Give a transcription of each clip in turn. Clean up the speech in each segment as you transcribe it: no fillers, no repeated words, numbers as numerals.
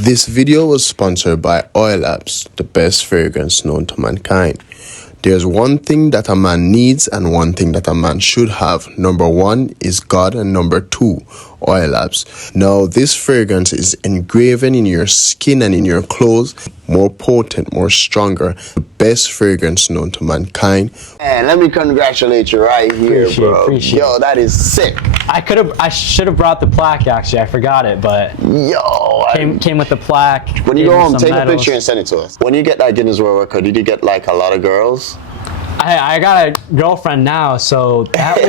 This video was sponsored by Oil Labs, the best fragrance known to mankind. There's one thing that a man needs and one thing that a man should have. Number one is God and number two, Oil Labs. Now, this fragrance is engraven in your skin and in your clothes. More potent, more stronger. The best fragrance known to mankind. And let me congratulate you right here, bro. Yo, that is sick. I should have brought the plaque actually. I forgot it, but came with the plaque. When you go home, take a picture and send it to us. When you get that Guinness World Record, did you get like a lot of girls? I got a girlfriend now, so that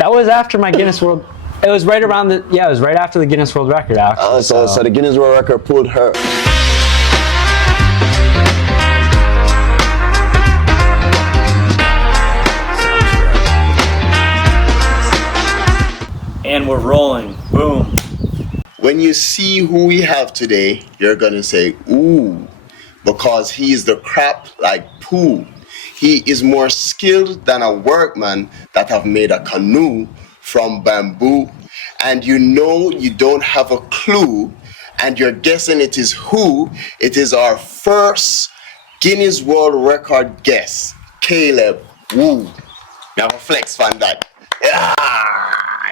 was after my Guinness World. It was right around it was right after the Guinness World Record actually. So the Guinness World Record pulled her. And we're rolling. Boom. When you see who we have today, you're gonna say, ooh, because he is the crap like poo. He is more skilled than a workman that have made a canoe from bamboo. And you know you don't have a clue, and you're guessing it is who. It is our first Guinness World Record guest, Caleb. Woo. You have a flex fan that. Yeah.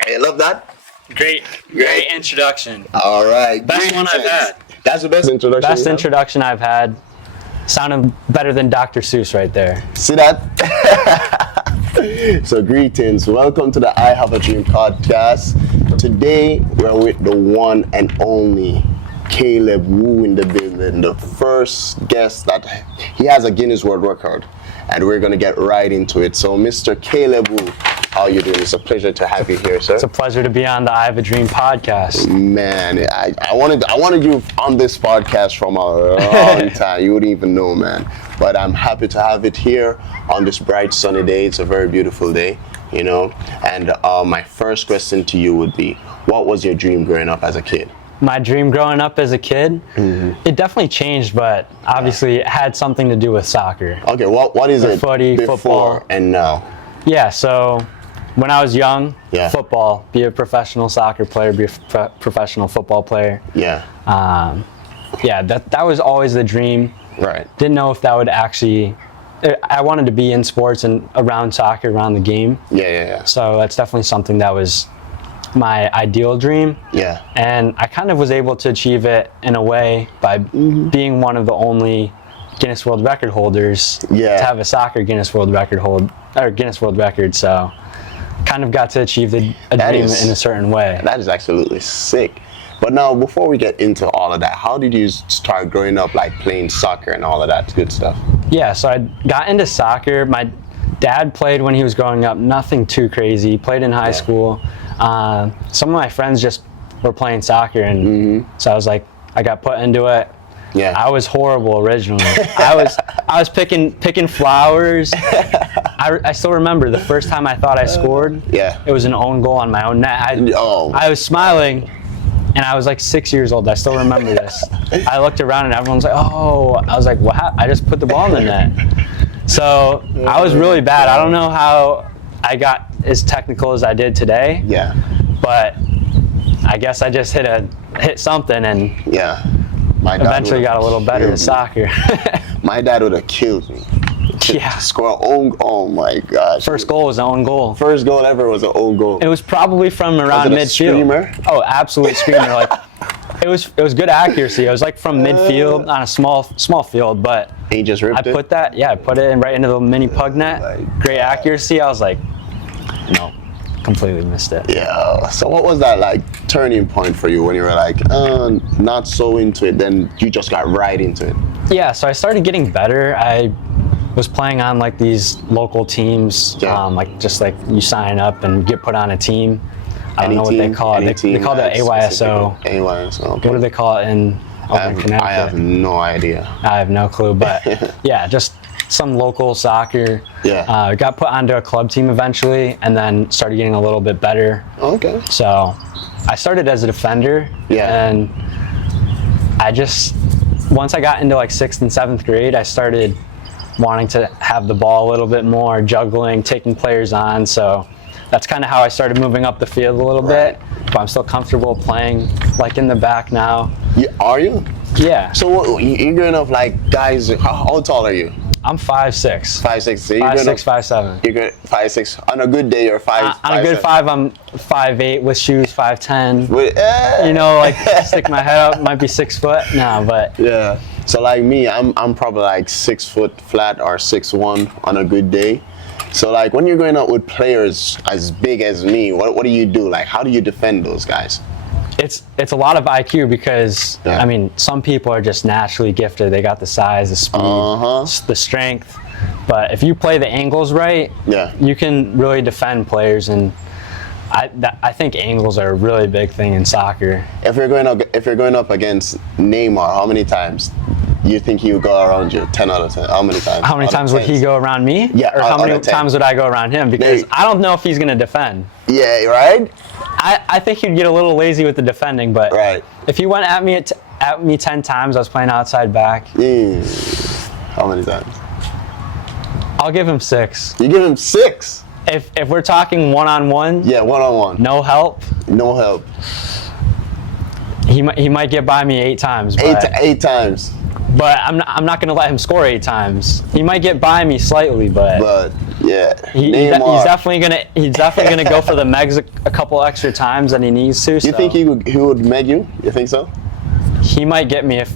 I love that. Great introduction. All right. Best one I've had. That's the best introduction. Best introduction I've had. Sounded better than Dr. Seuss right there. See that? So greetings. Welcome to the I Have a Dream podcast. Today we're with the one and only Caleb Wu in the building. The first guest that he has a Guinness World Record. And we're going to get right into it. So Mr. Caleb Wu, how are you doing? It's a pleasure to have you here, sir. It's a pleasure to be on the I Have a Dream podcast. Man, I wanted you on this podcast from a long time. You wouldn't even know, man. But I'm happy to have it here on this bright sunny day. It's a very beautiful day, you know. And my first question to you would be, what was your dream growing up as a kid? My dream growing up as a kid, it definitely changed, but obviously it had something to do with soccer. Okay, what is it before football and now? Yeah, so when I was young, football, be a professional soccer player, be a professional football player. Yeah. That was always the dream. Right. Didn't know if that would actually, I wanted to be in sports and around soccer, around the game. Yeah. So that's definitely something that was my ideal dream. Yeah. And I kind of was able to achieve it in a way by being one of the only Guinness World Record holders to have a soccer Guinness World Record. So kind of got to achieve a dream in a certain way. That is absolutely sick. But now, before we get into all of that, how did you start growing up, like playing soccer and all of that good stuff? Yeah, so I got into soccer. My dad played when he was growing up, nothing too crazy. He played in high school. Some of my friends just were playing soccer, and so I was like, I got put into it. Yeah. I was horrible originally. I was picking flowers. I still remember the first time I thought I scored. Yeah. It was an own goal on my own net. I was smiling, and I was like 6 years old. I still remember this. I looked around and everyone's like, oh. I was like, what? I just put the ball in the net. So I was really bad. I don't know how I got as technical as I did today. Yeah. But I guess I just hit something and eventually got a little better at soccer. My dad would have killed me. Score own. Oh my gosh. First goal was an own goal. First goal ever was an own goal. It was probably from around midfield. Screamer? Oh, absolute screamer! Like it was good accuracy. It was like from midfield on a small field, but he just ripped it. I put it right into the mini pug net. Great accuracy. I was like, no, completely missed it. Yeah. So what was that like turning point for you when you were like not so into it? Then you just got right into it. Yeah. So I started getting better. I was playing on like these local teams, like you sign up and get put on a team. I don't know what they call it. They call it AYSO. AYSO. Okay. What do they call it in Connecticut? I have no idea. I have no clue, but yeah, just some local soccer. Yeah. Got put onto a club team eventually, and then started getting a little bit better. Okay. So I started as a defender. Yeah. And once I got into like 6th and 7th grade, I started wanting to have the ball a little bit more, juggling, taking players on. So that's kind of how I started moving up the field a little bit. But I'm still comfortable playing like in the back now. Are you? Yeah. So you're going up like guys. How tall are you? I'm 5'6". 5'6". So you're 5'6", 5'7". You're good 5'6". On a good day, you're 5. On a good 5, I'm 5'8" with shoes, 5'10". You know, like stick my head up, might be 6 foot. No, but yeah. So like me, I'm probably like 6 foot flat or 6'1" on a good day. So like when you're going out with players as big as me, what do you do? Like how do you defend those guys? It's a lot of IQ because I mean some people are just naturally gifted. They got the size, the speed, the strength. But if you play the angles right, you can really defend players. And I think angles are a really big thing in soccer. If you're going up against Neymar, how many times you think he would go around you? 10 out of 10. How many times? How many times would he go around me? Yeah. Or how many times would I go around him? Because I don't know if he's going to defend. Yeah. Right. I think he'd get a little lazy with the defending, but if he went at me 10 times, I was playing outside back. How many times? I'll give him 6. You give him 6? If we're talking one-on-one. Yeah, one-on-one. No help. No help. He might get by me 8 times. Eight times. But I'm not going to let him score 8 times. He might get by me slightly, but yeah, he's definitely gonna go for the megs a couple extra times than he needs to. You think he would meg you? You think so? He might get me if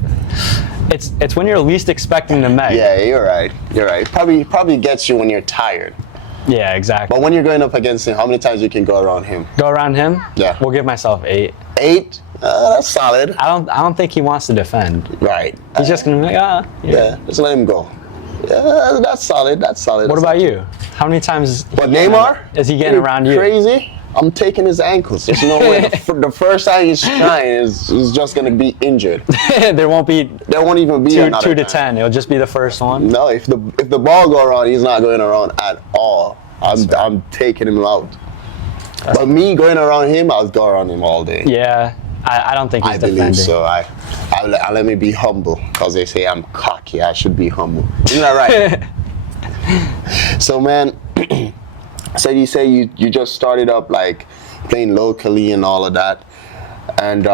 it's when you're least expecting the meg. Yeah, you're right. You're right. Probably gets you when you're tired. Yeah, exactly. But when you're going up against him, how many times you can go around him? Go around him? Yeah. We'll give myself 8. 8? That's solid. I don't think he wants to defend. Right. He's just gonna be like, yeah, just let him go. Yeah, that's solid. That's solid. What about you? How many times? But Neymar? Is he getting around you? Crazy. I'm taking his ankles. There's no way. The first time he's trying is just gonna be injured. There won't even be 2 to 10. It'll just be the first one. No, if the ball go around, he's not going around at all. I'm taking him out. But me going around him, I'll go around him all day. Yeah, I don't think he's defending. I believe so. I let me be humble because they say I'm cocky. I should be humble. Isn't that right? So man, so you say you just started up like playing locally and all of that. And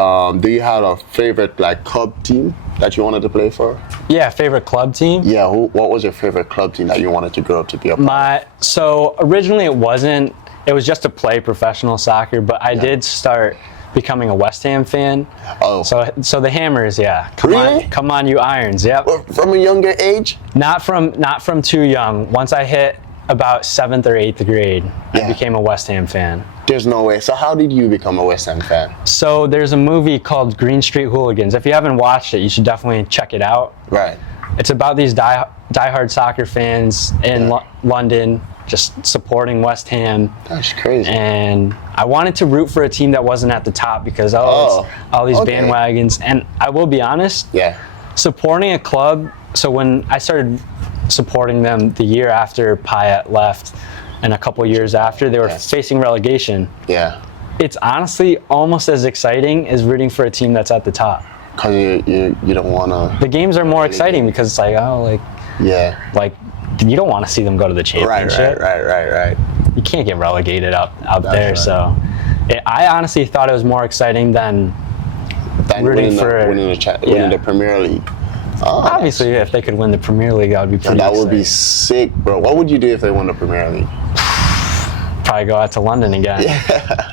do you have a favorite like club team that you wanted to play for? Yeah, favorite club team? Yeah, what was your favorite club team that you wanted to grow up to be a part of? So originally it was just to play professional soccer, but I did start becoming a West Ham fan. Oh. So the Hammers, yeah. Come on, you Irons, yep. From a younger age? Not from too young. Once I hit about 7th or 8th grade, I became a West Ham fan. There's no way. So how did you become a West Ham fan? So there's a movie called Green Street Hooligans. If you haven't watched it, you should definitely check it out. Right. It's about these diehard soccer fans in London just supporting West Ham. That's crazy. And I wanted to root for a team that wasn't at the top because it's all these bandwagons. And I will be honest, supporting a club, so when I started supporting them the year after Payet left and a couple years after, they were facing relegation. Yeah. It's honestly almost as exciting as rooting for a team that's at the top. Because you don't want to... The games are more exciting because it's like, like you don't want to see them go to the championship. Right. You can't get relegated out there. Right. So I honestly thought it was more exciting than rooting for winning the Premier League. Oh, obviously, if they could win the Premier League, that would be pretty exciting. Would be sick, bro. What would you do if they won the Premier League? Probably go out to London again. Yeah.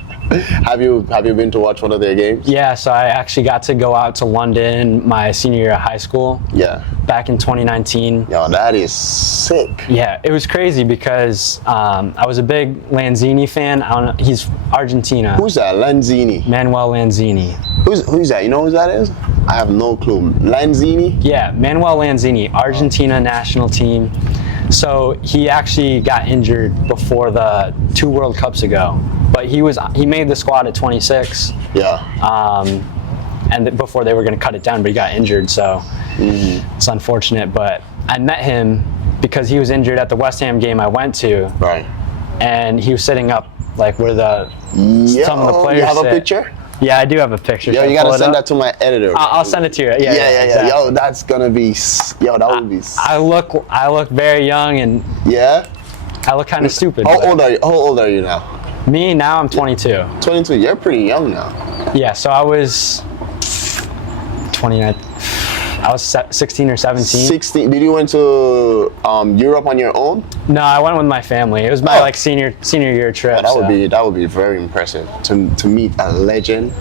Have you been to watch one of their games? Yeah, so I actually got to go out to London my senior year of high school. Yeah. Back in 2019. Yo, that is sick. Yeah, it was crazy because I was a big Lanzini fan. He's Argentina. Who's that? Lanzini. Manuel Lanzini. Who's that? You know who that is? I have no clue. Lanzini? Yeah, Manuel Lanzini, Argentina national team. So he actually got injured before the 2 World Cups ago, but he made the squad at 26. Yeah. And before they were going to cut it down, but he got injured, so it's unfortunate. But I met him because he was injured at the West Ham game I went to. Right. And he was sitting up like where some of the players You have sit. a picture? Yeah, I do have a picture. Yo, you gotta send that to my editor. I'll send it to you. Yeah. Exactly. Yo, that's gonna be. Yo, that would be. I look very young and. Yeah. I look kind of stupid. How old are you now? Me, now I'm 22. 22. You're pretty young now. Yeah, so I was 29. I was 16 or 17. 16. Did you went to Europe on your own? No, I went with my family. It was my like senior year trip. Oh, that would be very impressive to meet a legend,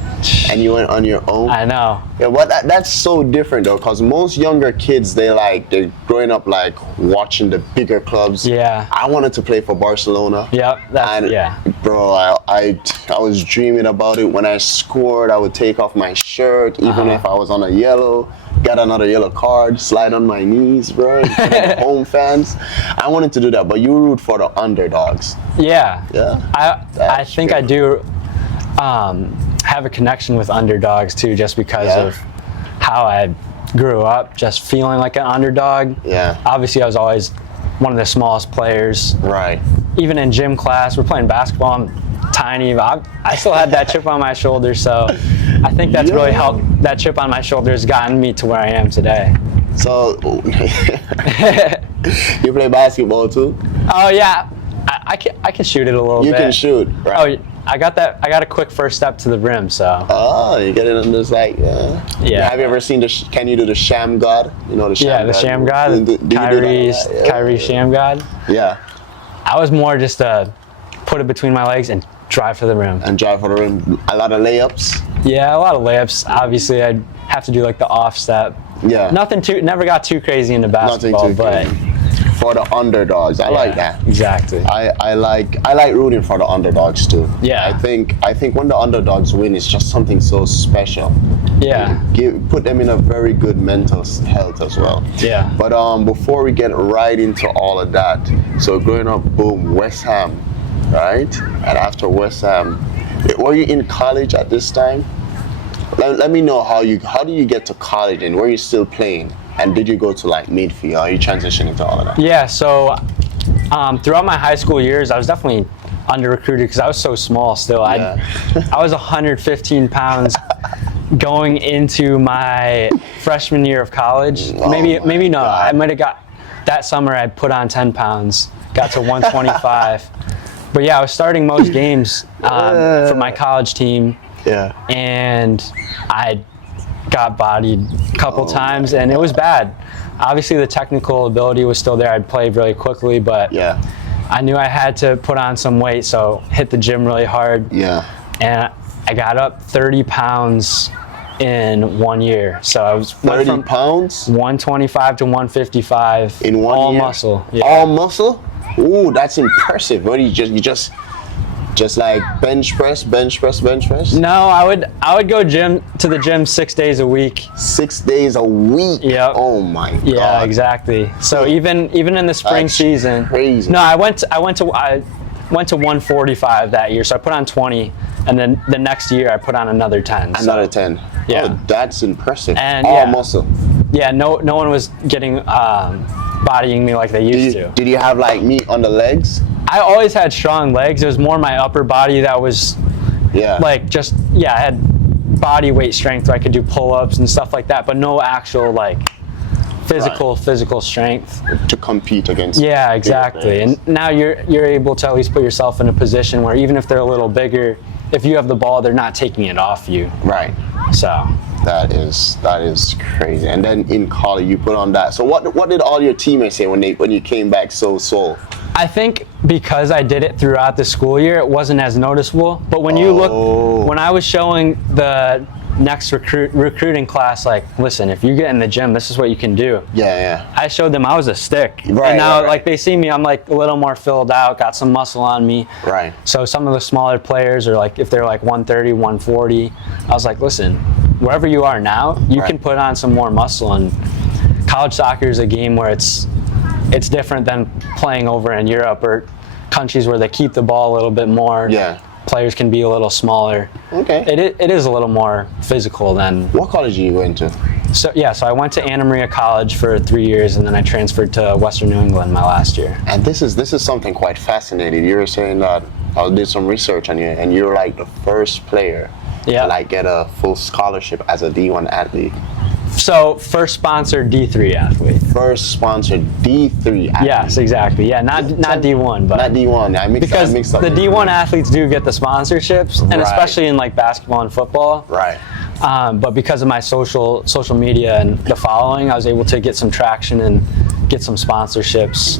and you went on your own. I know. Yeah, well, that's so different though, because most younger kids they're growing up like watching the bigger clubs. Yeah. I wanted to play for Barcelona. Yep. Bro, I was dreaming about it. When I scored, I would take off my shirt, even if I was on a yellow. Got another yellow card, slide on my knees, bro. In front of the home fans. I wanted to do that, but you root for the underdogs. Yeah. Yeah. I think I do have a connection with underdogs too, just because of how I grew up, just feeling like an underdog. Yeah. Obviously, I was always one of the smallest players. Right. Even in gym class, we're playing basketball. I'm tiny. I still had that chip on my shoulder, so I think that's really helped. That chip on my shoulder has gotten me to where I am today. So, you play basketball too? Oh yeah, I can shoot it a little bit. You can shoot, right? Oh, I got that. I got a quick first step to the rim, so. Oh, you get it on this Yeah. Have you ever seen can you do the Sham God? You know the Sham God? Yeah, the Sham God. Kyrie Sham God. Yeah. I was more just put it between my legs and drive for the rim. And drive for the rim. A lot of layups. Yeah, a lot of layups. Obviously, I'd have to do like the off step. Yeah. Never got too crazy into basketball, but for the underdogs, I like that. Exactly. I like rooting for the underdogs too. Yeah. I think when the underdogs win, it's just something so special. Yeah. Put them in a very good mental health as well. Yeah. But before we get right into all of that, so growing up, boom, West Ham, right? And after West Ham, were you in college at this time? Let me know how do you get to college and were you still playing? And did you go to like midfield? Are you transitioning to all of that? Yeah, so throughout my high school years, I was definitely under recruited because I was so small still. I was 115 pounds going into my freshman year of college. Maybe no, I might have got that summer. I put on 10 pounds, got to 125. But yeah, I was starting most games for my college team. Yeah. And I got bodied a couple times, and it was bad. Obviously, the technical ability was still there. I'd play really quickly, but I knew I had to put on some weight, so hit the gym really hard. Yeah. And I got up 30 pounds in 1 year. So I was 30 pounds? 125 to 155. In 1 year? All muscle. Yeah. All muscle? Ooh, that's impressive. What do you just like bench press? No, I would go to the gym 6 days a week. 6 days a week? Yep. Oh my God. Yeah, exactly. So even in the spring season. Crazy. No, I went to 145 that year. So I put on 20, and then the next year I put on another 10. Another 10. Yeah. Oh, that's impressive. And all muscle. Yeah, no one was getting bodying me like they used to. Did you have like meat on the legs? I always had strong legs. It was more my upper body that was I had body weight strength where I could do pull-ups and stuff like that, but no actual like physical strength to compete against. Yeah, exactly. And now you're able to at least put yourself in a position where even if they're a little bigger, if you have the ball, they're not taking it off you. Right. So that is crazy. And then in college you put on that. So what did all your teammates say when you came back so swole? I think because I did it throughout the school year, it wasn't as noticeable. But when you look, when I was showing the next recruiting class, like, listen, if you get in the gym, this is what you can do. Yeah. I showed them I was a stick. Right. And now, like, they see me, I'm like a little more filled out, got some muscle on me. Right. So some of the smaller players are like, if they're like 130, 140, I was like, listen, wherever you are now, you can put on some more muscle. And college soccer is a game where it's different than playing over in Europe or countries where they keep the ball a little bit more. Yeah. Players can be a little smaller. Okay. It is a little more physical than. What college did you go into? So I went to Anna Maria College for 3 years, and then I transferred to Western New England my last year. And this is something quite fascinating. You were saying that I did some research on you, and you're like the first player to like get a full scholarship as a D1 athlete. So first sponsored D3 athlete. First sponsored D3 athlete. Yes, exactly. Yeah, not D1, but not D1. I mixed up the D1 athletes do get the sponsorships, and Right. especially in like basketball and football. Right. But because of my social media and the following, I was able to get some traction and get some sponsorships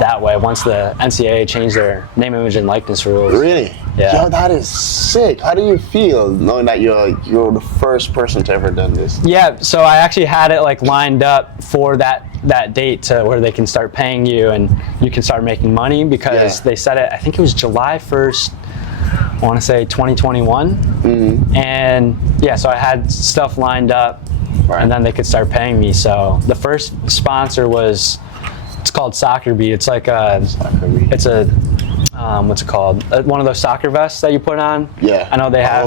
that way. Once the NCAA changed their name, image, and likeness rules. Really? Yeah. Yo, that is sick. How do you feel knowing that you're the first person to ever done this? Yeah. So I actually had it like lined up for that date to where they can start paying you and you can start making money because they said it. I think it was July 1st. I want to say 2021. Mm-hmm. And yeah, so I had stuff lined up. Right. And then they could start paying me. So the first sponsor was, it's called Soccer Bee. It's like it's a, what's it called? One of those soccer vests that you put on. Yeah. I know they have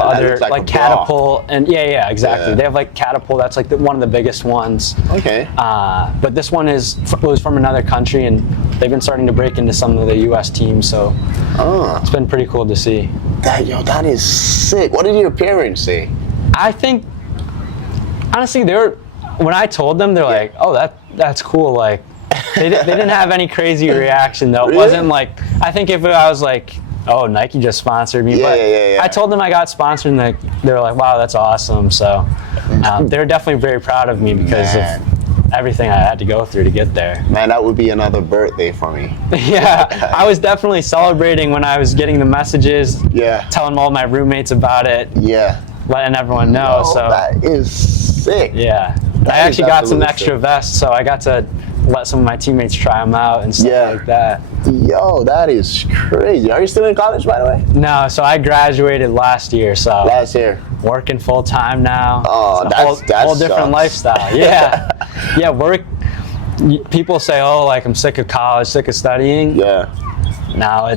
other like Catapult and yeah, exactly. Yeah. They have like Catapult. That's like one of the biggest ones. Okay. But this one was from another country, and they've been starting to break into some of the U.S. teams. So it's been pretty cool to see. That is sick. What did your parents say? I think, honestly, when I told them, they're like, "Oh, that's cool." Like, they didn't have any crazy reaction though. It wasn't like, I think if I was like, "Oh, Nike just sponsored me," but I told them I got sponsored, and they were like, "Wow, that's awesome." So they're definitely very proud of me because of everything I had to go through to get there. Man, that would be another birthday for me. Yeah, I was definitely celebrating when I was getting the messages. Yeah. Telling all my roommates about it. Yeah. Letting everyone know. So that is sick. Yeah. I actually got some extra vests, so I got to let some of my teammates try them out and stuff like that. Yo, that is crazy. Are you still in college, by the way? No, so I graduated last year, so last year. Working full time now. Oh, that's a whole different lifestyle. Yeah. Yeah, people say, "Oh, like I'm sick of college, sick of studying." Yeah. Now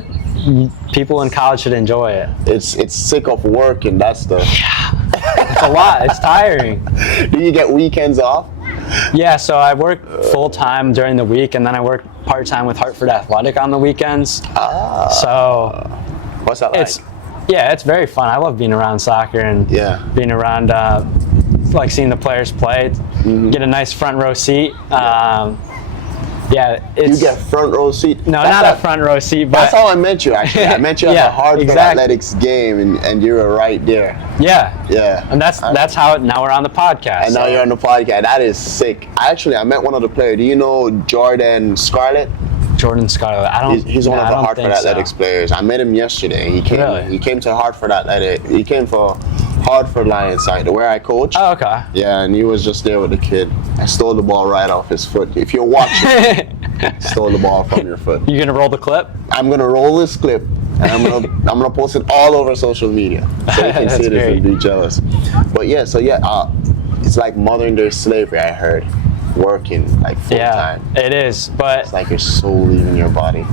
people in college should enjoy it. It's sick of work and that stuff. Yeah. It's a lot. It's tiring. Do you get weekends off? Yeah, so I work full time during the week, and then I work part time with Hartford Athletic on the weekends. So what's that like? It's very fun. I love being around soccer and being around like seeing the players play. Get a nice front row seat. You get front row seat? No, not a front row seat, but that's how I met you actually. I met you at the Hartford Athletics game, and you were right there. Yeah. And that's how now we're on the podcast. And now you're on the podcast. That is sick. I met one of the players. Do you know Jordan Scarlett? Jordan Scarlett. He's one of the Hartford Athletics players. I met him yesterday. He came to Hartford Athletic. He came for Hartford Lions side, where I coach. Oh, okay. Yeah, and he was just there with the kid. I stole the ball right off his foot. If you're watching, stole the ball from your foot. You gonna roll the clip? I'm gonna roll this clip, and I'm gonna post it all over social media so you can see this and be jealous. But it's like modern day slavery. I heard. Working like full time. It is, but it's like your soul leaving your body.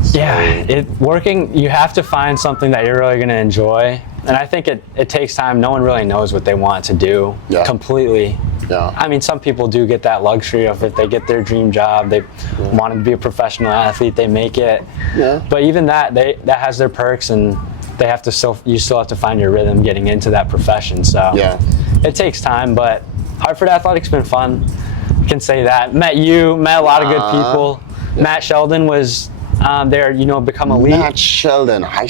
Working, you have to find something that you're really going to enjoy, and I think it takes time. No one really knows what they want to do completely. I mean, some people do get that luxury of if they get their dream job, they wanted to be a professional athlete, they make it. But even that has their perks, and you still have to find your rhythm getting into that profession. So it takes time, but Hartford Athletics been fun. Can say that. Met a lot of good people. Matt Sheldon was there, Become Elite. Matt Sheldon. I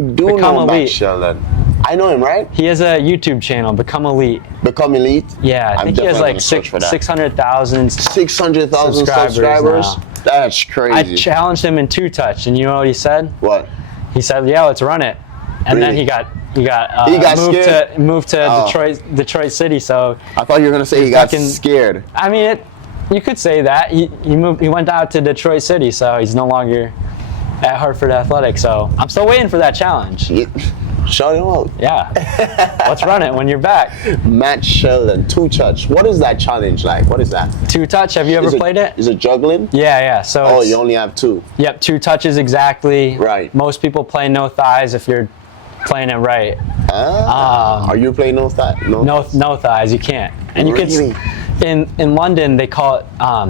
do know Matt Sheldon. I know him, right? He has a YouTube channel, Become Elite. Become Elite? Yeah, I think he has like 600,000 subscribers. That's crazy. I challenged him in two-touch, and you know what he said? What? He said, "Yeah, let's run it." And then he got moved to Detroit City. So I thought you were gonna say he got scared. I mean, you could say that he went out to Detroit City, so he's no longer at Hartford Athletics. So I'm still waiting for that challenge. Shout him out. Yeah, let's run it when you're back. Matt Sheldon, two-touch. What is that challenge like? What is that? Two-touch. Have you ever played it? Is it juggling? Yeah. So you only have two. Yep, two touches exactly. Right. Most people play no thighs if you're playing it right. Are you playing no thighs? No thighs. You can't. And really? In London they call it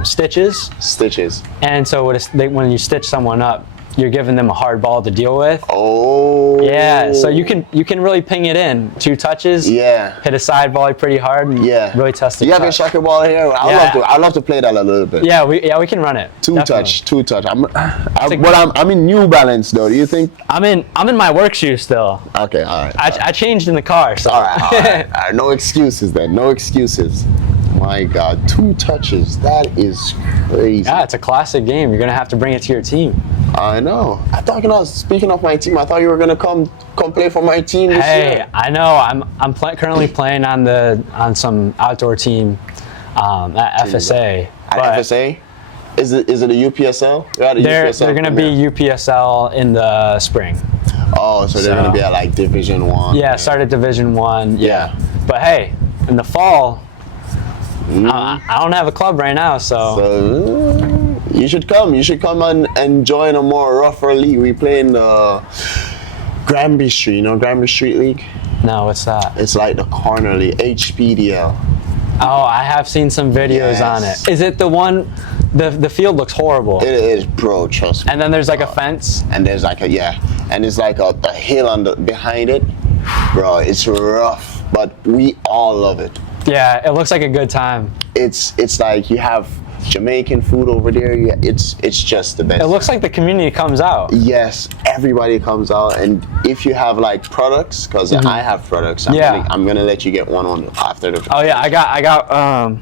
stitches. Stitches. And so when you stitch someone up, you're giving them a hard ball to deal with. Oh. Yeah, so you can really ping it in. 2 touches. Yeah. Hit a side volley pretty hard. And really test the You have your touch. soccer ball here? I'd love to play that a little bit. Yeah, we can run it. Two Definitely. touch. I'm in New Balance though. Do you think? I'm in my work shoes still. Okay, all right. I changed in the car, so. All right. No excuses then. No excuses. My God, 2 touches. That is crazy. Yeah, it's a classic game. You're gonna have to bring it to your team. I know. Speaking of my team, I thought you were gonna come play for my team this year. Hey, I know. I'm currently playing on some outdoor team at FSA. At FSA? Is it a UPSL? You're at a UPSL They're gonna be UPSL in the spring. Oh, so they're gonna be at like Division 1. Yeah, start at Division 1. Yeah. But hey, in the fall, I don't have a club right now, so you should come. You should come and join a more rougher league. We play in the Granby Street. You know Granby Street League? No, what's that? It's like the corner league, HPDL. Oh, I have seen some videos on it. Is it the one? The field looks horrible. It is, bro. Trust me. And then there's like a fence. And there's like and it's like a hill behind it, bro. It's rough, but we all love it. Yeah, it looks like a good time. It's like you have Jamaican food over there. It's just the best. It looks like the community comes out. Yes, everybody comes out, and if you have like products, because I have products, I'm gonna let you get one on after the. Oh yeah, I got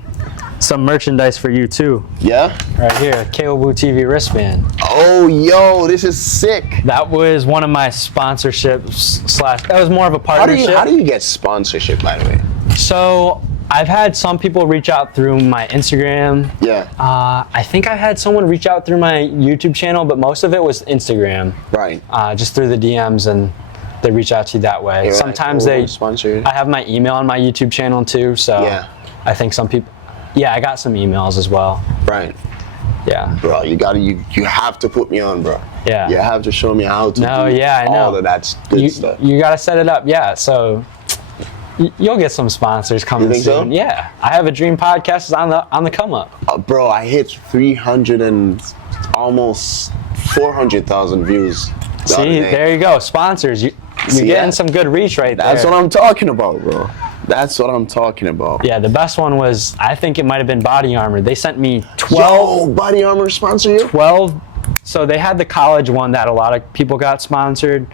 some merchandise for you too. Yeah. Right here, KOBU TV wristband. Oh yo, this is sick. That was one of my sponsorships That was more of a partnership. How do you get sponsorship, by the way? So I've had some people reach out through my Instagram. Yeah. I think I had someone reach out through my YouTube channel, but most of it was Instagram. Right. Just through the DMs, and they reach out to you that way. Sometimes they sponsor. I have my email on my YouTube channel too, so yeah. I think some people. Yeah, I got some emails as well. Right. Yeah. Bro, you have to put me on, bro. Yeah. You have to show me how to do I know. all of that good stuff. You gotta set it up, yeah. So you'll get some sponsors coming soon. So? Yeah. I have a dream podcast on the come up. Bro, I hit 300 and almost 400,000 views. See, there you go. Sponsors. You're getting some good reach right there. That's what I'm talking about, bro. That's what I'm talking about. Yeah, the best one was, I think it might have been Body Armor. They sent me 12. Yo, Body Armor sponsor you? 12. So they had the college one that a lot of people got sponsored.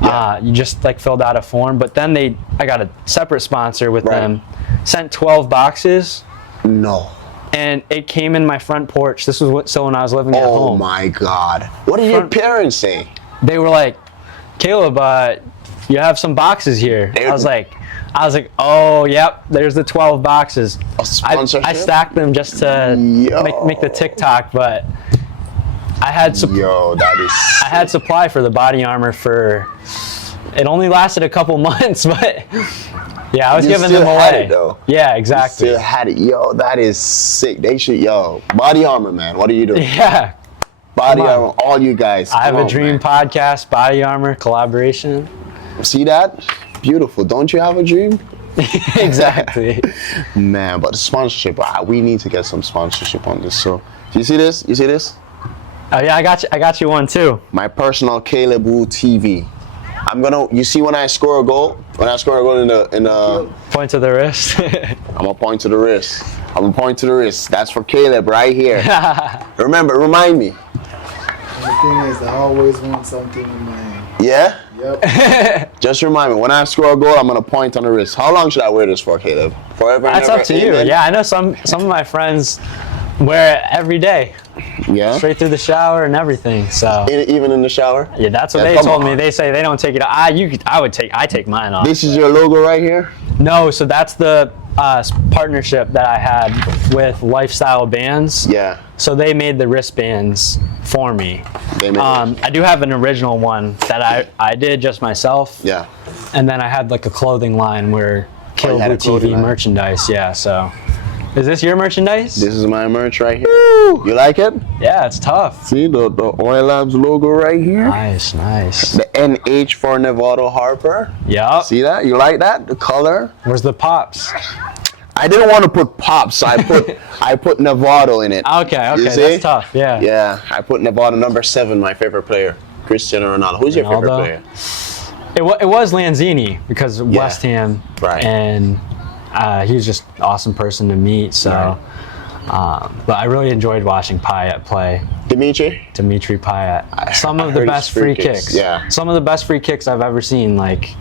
Yeah. You just like filled out a form, but then I got a separate sponsor with them. Sent 12 boxes. No. And it came in my front porch. This was when I was living at home. Oh my God. What did your parents say? They were like, Caleb, you have some boxes here. I was like, oh, yep, there's the 12 boxes. A sponsorship? I stacked them just to make the TikTok, but I had I had supply for the Body Armor it only lasted a couple months, but yeah, I was giving them away. Had it, though. Yeah, exactly. You still had it. Yo, that is sick. They should, Body Armor, man. What are you doing? Yeah. Body Armor, all you guys. I have a dream podcast, Body Armor collaboration. See that? Beautiful. Don't you have a dream? Exactly. Man, but the sponsorship, we need to get some sponsorship on this. So, do you see this? You see this? Oh yeah, I got you one too. My personal Caleb Wu TV. You see when I score a goal? When I score a goal in the point to the wrist. I'm gonna point to the wrist. That's for Caleb right here. Remind me. The thing is, I always want something in my hand. Yeah? Yep. Just remind me, when I score a goal, I'm going to point on the wrist. How long should I wear this for, Caleb? Forever? That's up to you. Yeah, I know some of my friends wear it every day. Yeah? Straight through the shower and everything, so. Even in the shower? Yeah, that's what they told me. They say they don't take it off. I take mine off. This is your logo right here? No, so that's the partnership that I had with Lifestyle Bands. Yeah. So they made the wristbands for me. I do have an original one that I did just myself. Yeah. And then I had like a clothing line where KOBU TV merchandise. Yeah, so. Is this your merchandise? This is my merch right here. Woo! You like it? Yeah, it's tough. See the Oil Labs logo right here? Nice. The NH for Nevada Harper. Yep. See that? You like that? The color? Where's the pops? I didn't want to put pops, so I put Nevada in it. Okay, that's tough. Yeah. Yeah, I put Nevada number 7, my favorite player. Cristiano Ronaldo. Who's your favorite player? It was Lanzini because of West Ham, right? And he was just an awesome person to meet. So, but I really enjoyed watching Payet play. Dimitri Payet. Some of the best free kicks. Yeah. Some of the best free kicks I've ever seen. Like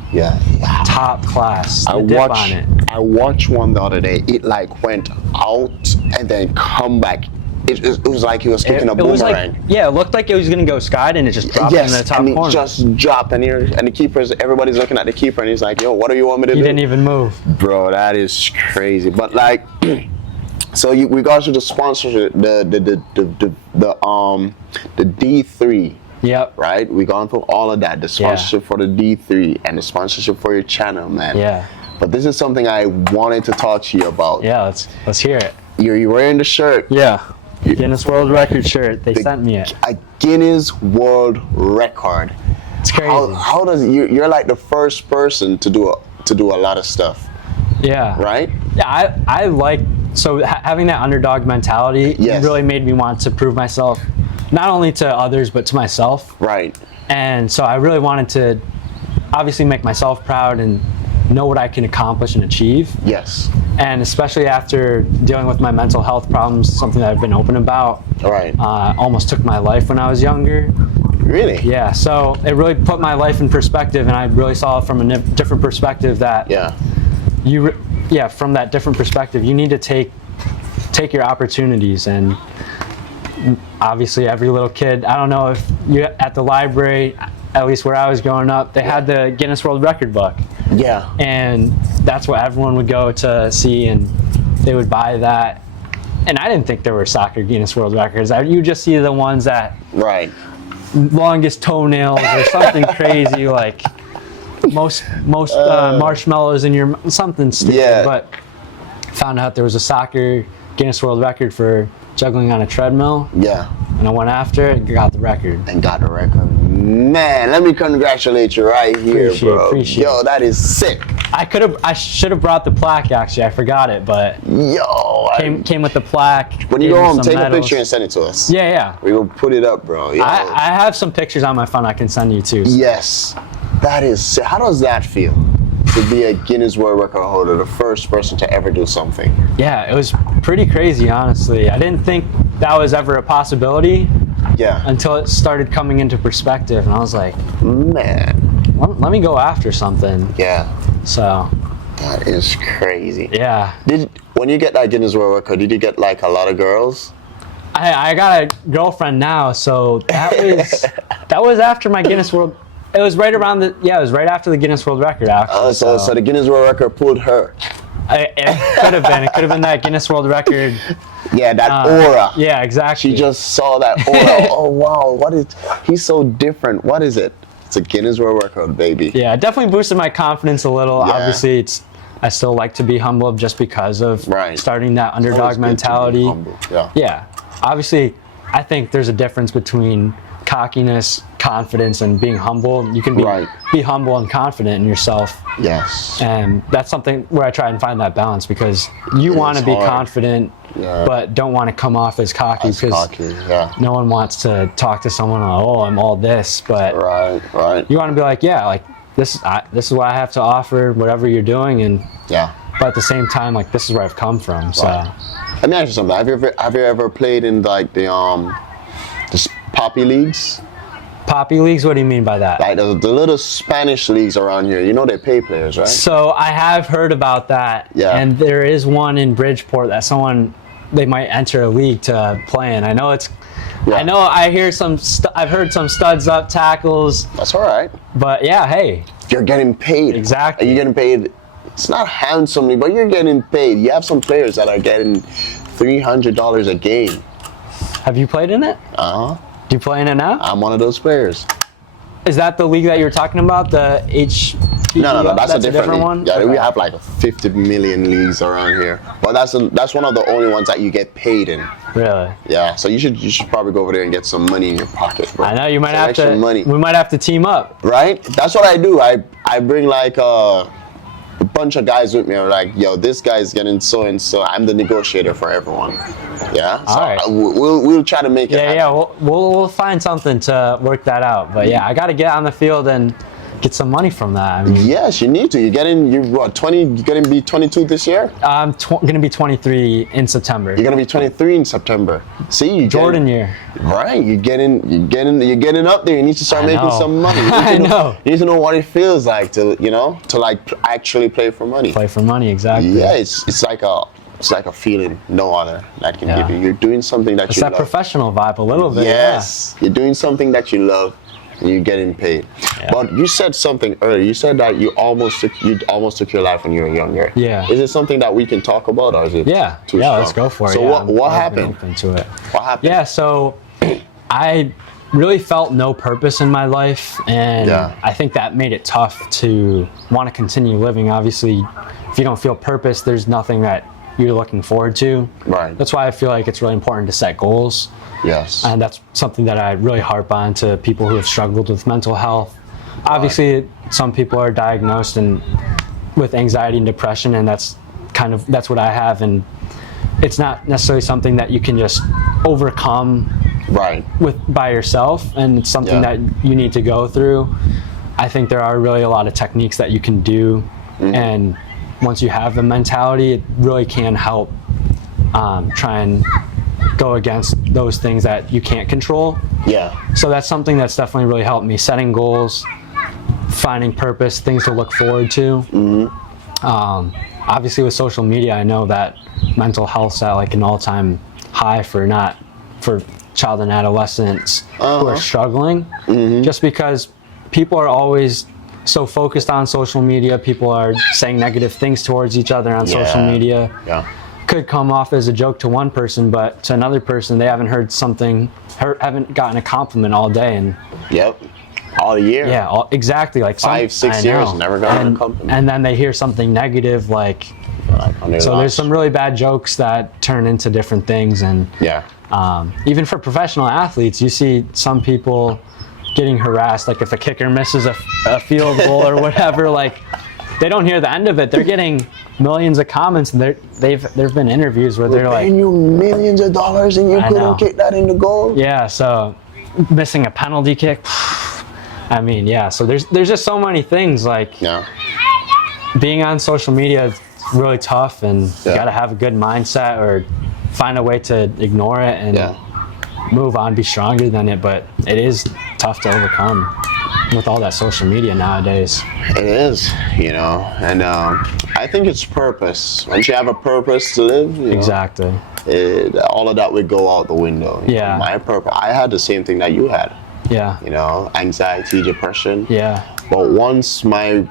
top class. I watched one the other day. It like went out and then come back. It was like he was kicking a boomerang. It looked like it was gonna go skyd and it just dropped in the top corner. It just dropped and everybody's looking at the keeper and he's like, "Yo, what do you want me to do?" He didn't even move. Bro, that is crazy. But like, so we got to the sponsorship, the D3. Yep. Right? We gone through all of that. The sponsorship for the D3 and the sponsorship for your channel, man. Yeah. But this is something I wanted to talk to you about. Yeah, let's hear it. You're wearing the shirt. Yeah. Guinness World Record shirt. They sent me it. A Guinness World Record. It's crazy. How does you're like the first person to do a lot of stuff. Yeah. Right? Yeah, I like having that underdog mentality really made me want to prove myself, not only to others but to myself. Right. And so I really wanted to obviously make myself proud and know what I can accomplish and achieve. Yes. And especially after dealing with my mental health problems, something that I've been open about. Right. Almost took my life when I was younger. Really? Yeah. So it really put my life in perspective, and I really saw it from a different perspective. That from that different perspective, you need to take your opportunities. And obviously, every little kid. I don't know if you at the library, at least where I was growing up, they had the Guinness World Record book. Yeah. And that's what everyone would go to see, and they would buy that. And I didn't think there were soccer Guinness World Records. You just see the ones that longest toenails or something crazy, like most marshmallows in your something stupid. Yeah. But found out there was a soccer Guinness World Record for juggling on a treadmill. Yeah. And I went after it and got the record. Man, let me congratulate you right here, bro. Appreciate Yo, that is sick. I should have brought the plaque, actually. I forgot it, but came with the plaque. When you go home, take a picture and send it to us. Yeah. We will put it up, bro. I have some pictures on my phone I can send you too. So. Yes. That is sick. How does that feel? To be a Guinness World Record holder, the first person to ever do something. Yeah, it was pretty crazy, honestly. I didn't think that was ever a possibility. Yeah. Until it started coming into perspective, and I was like, man, let me go after something. Yeah. So. That is crazy. Yeah. When you get that Guinness World Record, did you get like a lot of girls? I got a girlfriend now, so that was after my Guinness World. It was right around it was right after the Guinness World Record, actually. So the Guinness World Record pulled her. It could have been. It could have been that Guinness World Record. Yeah, that aura. Yeah, exactly. She just saw that aura. Oh, wow. He's so different. What is it? It's a Guinness World Record, baby. Yeah, it definitely boosted my confidence a little. Yeah. Obviously, I still like to be humble just because of starting that underdog mentality. Yeah. Obviously, I think there's a difference between cockiness, confidence, and being humble. You can be humble and confident in yourself. Yes. And that's something where I try and find that balance, because you want to be confident, but don't want to come off as cocky, because no one wants to talk to someone like, oh, I'm all this, but you want to be like, this is what I have to offer, whatever you're doing, and but at the same time, like, this is where I've come from. So let me ask you something. Have you ever played in like the poppy leagues? Poppy leagues? What do you mean by that? Like the little Spanish leagues around here. You know they pay players, right? So I have heard about that. Yeah. And there is one in Bridgeport that they might enter a league to play in. I know it's. Yeah. I know. I hear I've heard some studs up tackles. That's all right. But yeah, hey. You're getting paid. Exactly. You're getting paid. It's not handsomely, but you're getting paid. You have some players that are getting $300 a game. Have you played in it? Uh-huh. Do you play in it now? I'm one of those players. Is that the league that you were talking about? The No, that's a different one? Yeah, okay. We have like 50 million leagues around here. But that's one of the only ones that you get paid in. Really? Yeah, so you should probably go over there and get some money in your pocket, bro. I know, you might have to. We might have to team up. Right? That's what I do. I bring like a bunch of guys with me are like, yo, this guy's getting so and so. I'm the negotiator for everyone. Yeah. So All right. we'll try to make it happen. Yeah. We'll find something to work that out. But yeah, I got to get on the field and get some money from that. I mean, Yes, you need to. You're what, 20? You're going to be 22 this year? I'm going to be 23 in September. You're going to be 23 in September. See, you Jordan year. Right, you're getting up there. You need to start I making know. some money. You need I to know. You need to know what it feels like to like actually play for money. Play for money, exactly. Yeah, it's like a feeling no other that can give you. You're doing something that It's you that love. professional vibe a little bit. Yes, you're doing something that you love, and you're getting paid. Yeah. But you said something earlier. You said that you almost took your life when you were younger. Yeah. Is it something that we can talk about, or is it? Yeah. Too Yeah. strong? Let's go for it. So yeah, what I've been happened? Open to it. What happened? Yeah. So I really felt no purpose in my life, and Yeah. I think that made it tough to want to continue living. Obviously, if you don't feel purpose, there's nothing that you're looking forward to. Right. That's why I feel like it's really important to set goals. Yes. And that's something that I really harp on to people who have struggled with mental health. Obviously, some people are diagnosed with anxiety and depression, and that's what I have. And it's not necessarily something that you can just overcome Right. by yourself, and it's something Yeah. that you need to go through. I think there are really a lot of techniques that you can do, and once you have the mentality, it really can help try and go against those things that you can't control. Yeah. So that's something that's definitely really helped me, setting goals, finding purpose, things to look forward to. Obviously with social media, I know that mental health's at like an all-time high for child and adolescents who are struggling, just because people are always so focused on social media. People are saying negative things towards each other on social media. Yeah. Could come off as a joke to one person, but to another person, they haven't haven't gotten a compliment all day, and Yep. All year. yeah, exactly. Like 5-6 I years, know. never gotten a compliment. And then they hear something negative, like, so there's some really bad jokes that turn into different things, and Yeah. even for professional athletes, you see some people getting harassed, like if a kicker misses a field goal or whatever, like they don't hear the end of it. They're getting millions of comments, and there've been interviews where they're like, paying you millions of dollars and you I know. couldn't kick that in the goal. yeah, so missing a penalty kick. I mean, yeah, so there's just so many things, like Yeah. being on social media is really tough, and you Yeah. got to have a good mindset or find a way to ignore it and Yeah. move on, be stronger than it. But it is tough to overcome with all that social media nowadays. It is, and I think it's purpose. Once you have a purpose to live, Exactly. all of that would go out the window. You Yeah. know, my purpose. I had the same thing that you had. Yeah. Anxiety, depression. Yeah. But once my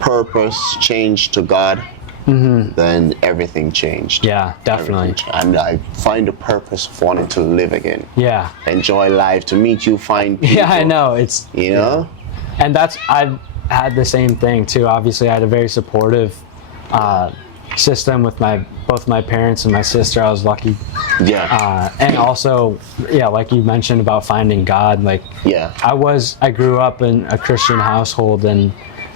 purpose changed to God, then everything changed. Yeah, definitely. Everything changed. And I find the purpose of wanting to live again. Yeah. Enjoy life, to meet you, find people. Yeah, I know. It's You know? And I've had the same thing too. Obviously, I had a very supportive system with both my parents and my sister. I was lucky. Yeah. And also, yeah, like you mentioned about finding God, like Yeah. I grew up in a Christian household, and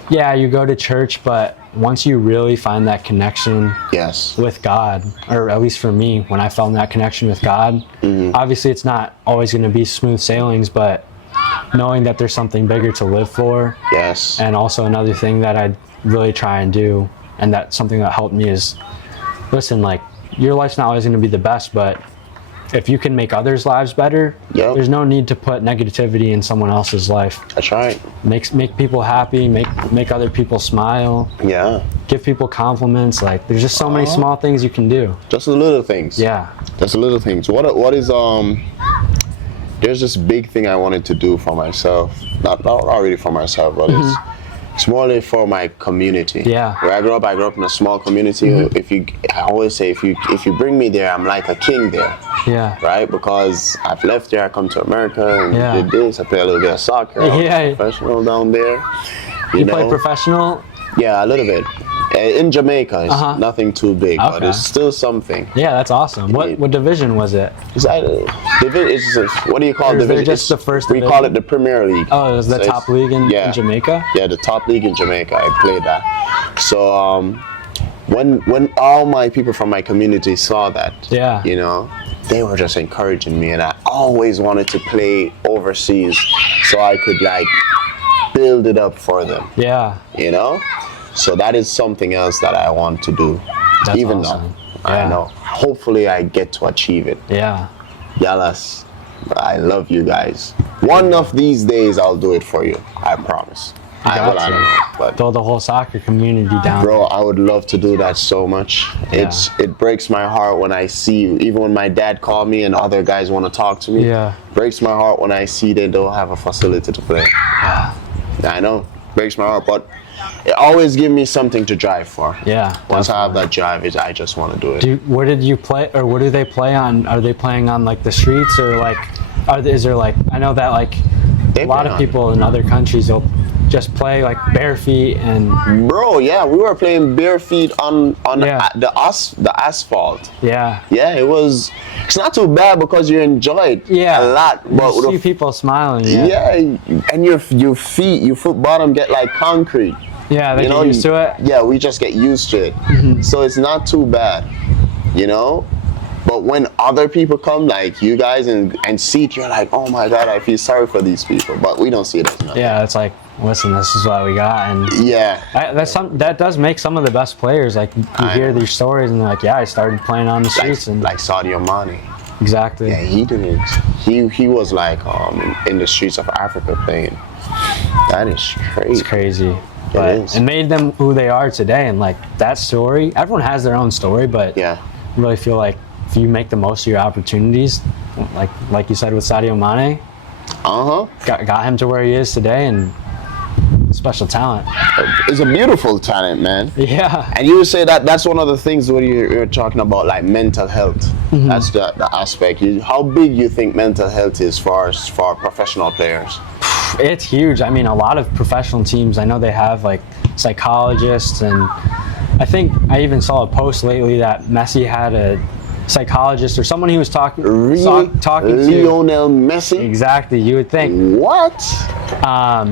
yeah, you go to church, but once you really find that connection Yes. with God, or at least for me, when I found that connection with God, obviously it's not always going to be smooth sailings, but knowing that there's something bigger to live for. Yes. And also another thing that I really try and do, and that's something that helped me, is listen, like, your life's not always going to be the best, but if you can make others' lives better, Yep. there's no need to put negativity in someone else's life. That's right. Make people happy, make other people smile, Yeah. give people compliments. Like, there's just so many small things you can do. Just the little things. Yeah. Just the little things. What is there's this big thing I wanted to do for myself. Not really for myself, but it's more like for my community. Yeah. Where I grew up in a small community. I always say, if you bring me there, I'm like a king there. Yeah. Right? Because I've left there, I come to America and Yeah. did this. I play a little bit of soccer. I was Yeah. professional down there. You know? play professional? Yeah, a little bit. In Jamaica, it's nothing too big, but Okay. it's still something. Yeah, that's awesome. What division was it? What do you call Or is there division? just the first We division? call it the Premier League. Oh, it was the So top league in Jamaica? Yeah, the top league in Jamaica. I played that. So when all my people from my community saw that, Yeah. you know, they were just encouraging me, and I always wanted to play overseas so I could like build it up for them, Yeah. you know. So that is something else that I want to do. That's Even awesome. though I Yeah. know, hopefully I get to achieve it. Yeah. Yalas, I love you guys. One of these days I'll do it for you. I promise. I got don't to. know, but Build the whole soccer community down. bro, I would love to do that so much. Yeah. It breaks my heart when I see you. Even when my dad called me and other guys want to talk to me. Yeah. Breaks my heart when I see they don't have a facility to play. I know, breaks my heart, but it always gives me something to drive for. Yeah. Once I have definitely. that drive, I just want to do it. Where did you play, or what do they play on? Are they playing on like the streets, or like, is there like, I know that like They a lot play of on- people in other countries, they'll just play like bare feet and Bro, yeah, we were playing bare feet on Yeah. the asphalt. yeah. Yeah, it's not too bad because you enjoy it Yeah. a lot. But You see the, people smiling. Yeah. yeah, and your foot bottom get like concrete. Yeah, they You know, get used to it. Yeah, we just get used to it. So it's not too bad, you know? But when other people come, like you guys, and see it, you're like, oh my God, I feel sorry for these people. But we don't see it as nothing. Yeah, it's like, listen, this is what we got, and Yeah. that does make some of the best players. Like you I hear know. these stories, and they're like, yeah, I started playing on the streets, and Like Sadio Mane. exactly. Yeah, he didn't. He was like in the streets of Africa playing. That is crazy. It's crazy. But is. it made them who they are today, and like that story, everyone has their own story, but Yeah. I really feel like if you make the most of your opportunities, like you said with Sadio Mane, got him to where he is today, and special talent. It's a beautiful talent, man. Yeah. And you would say that's one of the things when you're talking about like mental health. That's the aspect. How big you think mental health is for professional players? It's huge. I mean, a lot of professional teams, I know they have like psychologists, and I think I even saw a post lately that Messi had a psychologist or someone he was talking to. Lionel Messi? Exactly, you would think. What?